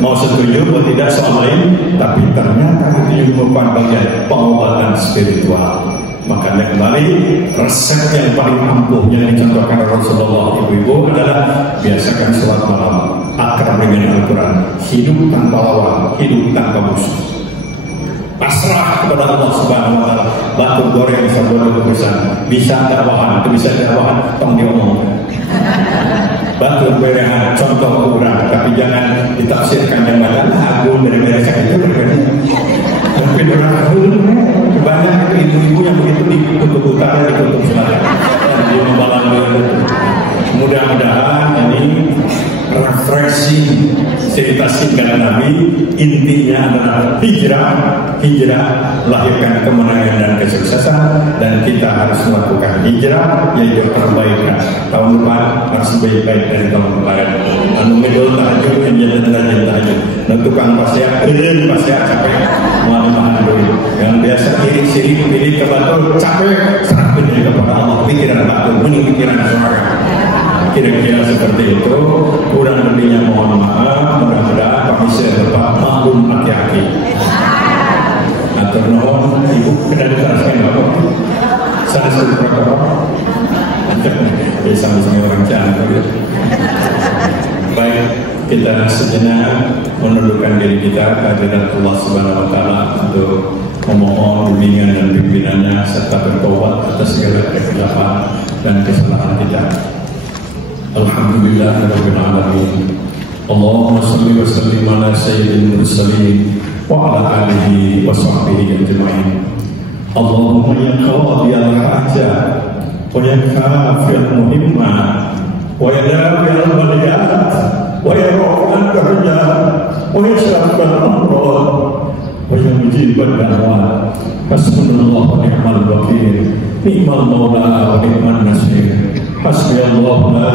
Mau setuju atau tidak soal lain, tapi ternyata itu merupakan bagian pengobatan spiritual. Makanya kembali resep yang paling ampuh yang dicontohkan Rasulullah ibu-ibu adalah biasakan sholat malam, akrab dengan Al-Quran, hidup tanpa lawan, hidup tanpa musuh. Pasrah kepada Allah Subhanahu wa taala. Batu goreng bisa goreng urusan, bisa dakwahan, itu bisa dakwahan, tong diomongkan. Batu berehan, contoh ukuran, tapi jangan ditafsirkan yang lagu dari mereka itu berbeda. Tapi banyak ibu-ibu yang begitu ditutup utara, ditutup selatan, dan di membalangi. Mudah-mudahan ini refreshing cerita singkat Nabi. Intinya adalah hijrah lahirkan kemenangan dan kesuksesan, dan kita harus melakukan hijrah yaitu perbaikan. Tahun depan harus lebih baik dari tahun kemarin. Anu medol tahajud yang tahajud. Dan tukang pasir capek. Mohon dulu. Yang biasa sirik pilih ke batu capek, serahkan diri kepada Allah. Pikiran batu, mending pikiran surga. Kira-kira seperti itu. Kurang lebihnya mohon maaf. Mudah-mudahan kami Bapak maklum hati-hati. Atur nuhun ibu kena diteraskan Bapak. Saya suruh protokol. Sama-sama orang cantik. Baik, kita sejenak menundukkan diri kita kehadirat Allah Subhanahu wa taala untuk memohon bimbingan dan pimpinannya serta bertobat atas segala kekhilafan dan kesalahan kita. Alhamdulillahirabbil alamin. Allahumma shalli wa sallim ala sayyidil mursalin wa ala alihi wa sahbihi ajma'in. Allahumma ya qadi al-hajat wa ya kafi al-muhimmat wa ya dafi al-baliyat wa ya rafi al-darajat wa ya syafi al-amrad wa ya mujib al-da'wat. Hasbunallah wa ni'mal wakil, ni'mal mawla wa ni'man nasir. Hasbiyallahu la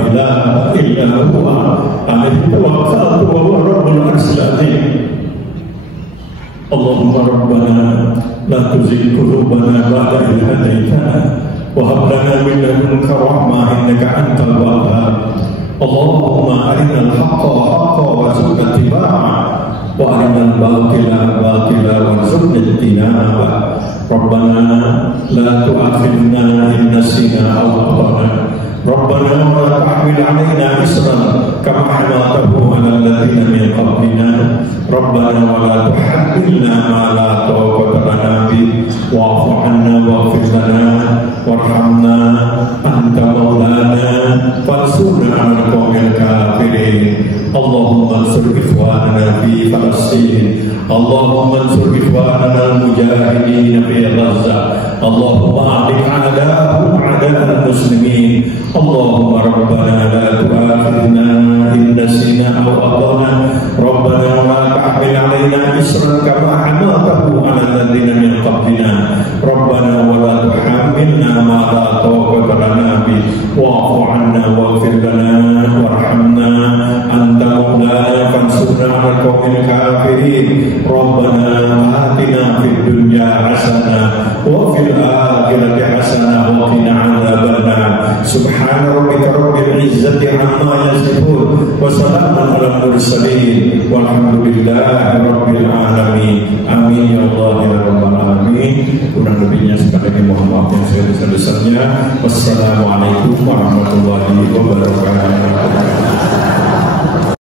ilaha illa huwa alaihi tawakkaltu wa huwa rabbul arsyil azim. Allahumma rabbana la tuzigh qulubana ba'da idh hadaytana wa hab lana min ladunka rahmah innaka antal wahhab. Allahumma arinal haqqa haqqan warzuqna ittiba'ah wa arinal batila batila warzuqna ijtinabah. Rabbana la tu'akhidhna in nasina aw akhtana. Rabbana wa la tahmil 'alaina isran kama hamaltahu 'ala alladziina min qablina. Rabbana wa la tuhammilna ma la taqata lana bih wa'fu 'anna waghfir lana warhamna anta maulana fansurna 'alal qawmil kafirin. Allahumma ansur ikhwanana fi Falastin. Allahumma ansur ikhwanana al-mujahidin fi Gaza. Allahumma a'dik 'adahum 'adal muslimin. Allahumma rabbana la tu'akhidhna in nasina aw akhtana. Rabbana wa la tahmil 'alaina isran kama hamaltahu 'ala alladziina min qablina. Rabbana wa la tuhammilna ma la taqata lana bih wa'fu 'anna waghfir lana warhamna anta maulana fansurna 'alal qawmil kafirin. Rabbana atina fid dunya hasanah wa fil akhirati hasanah wa qina 'adzabannar. Subhana rabbika rabbil izzati 'amma yasifun wa salamun 'alal mursalin walhamdulillahi rabbil alamin. Amin ya Allah ya rabbal alamin. Kurang lebihnya sekali mohon maaf yang sebesar-besarnya. Wassalamualaikum warahmatullahi wabarakatuh.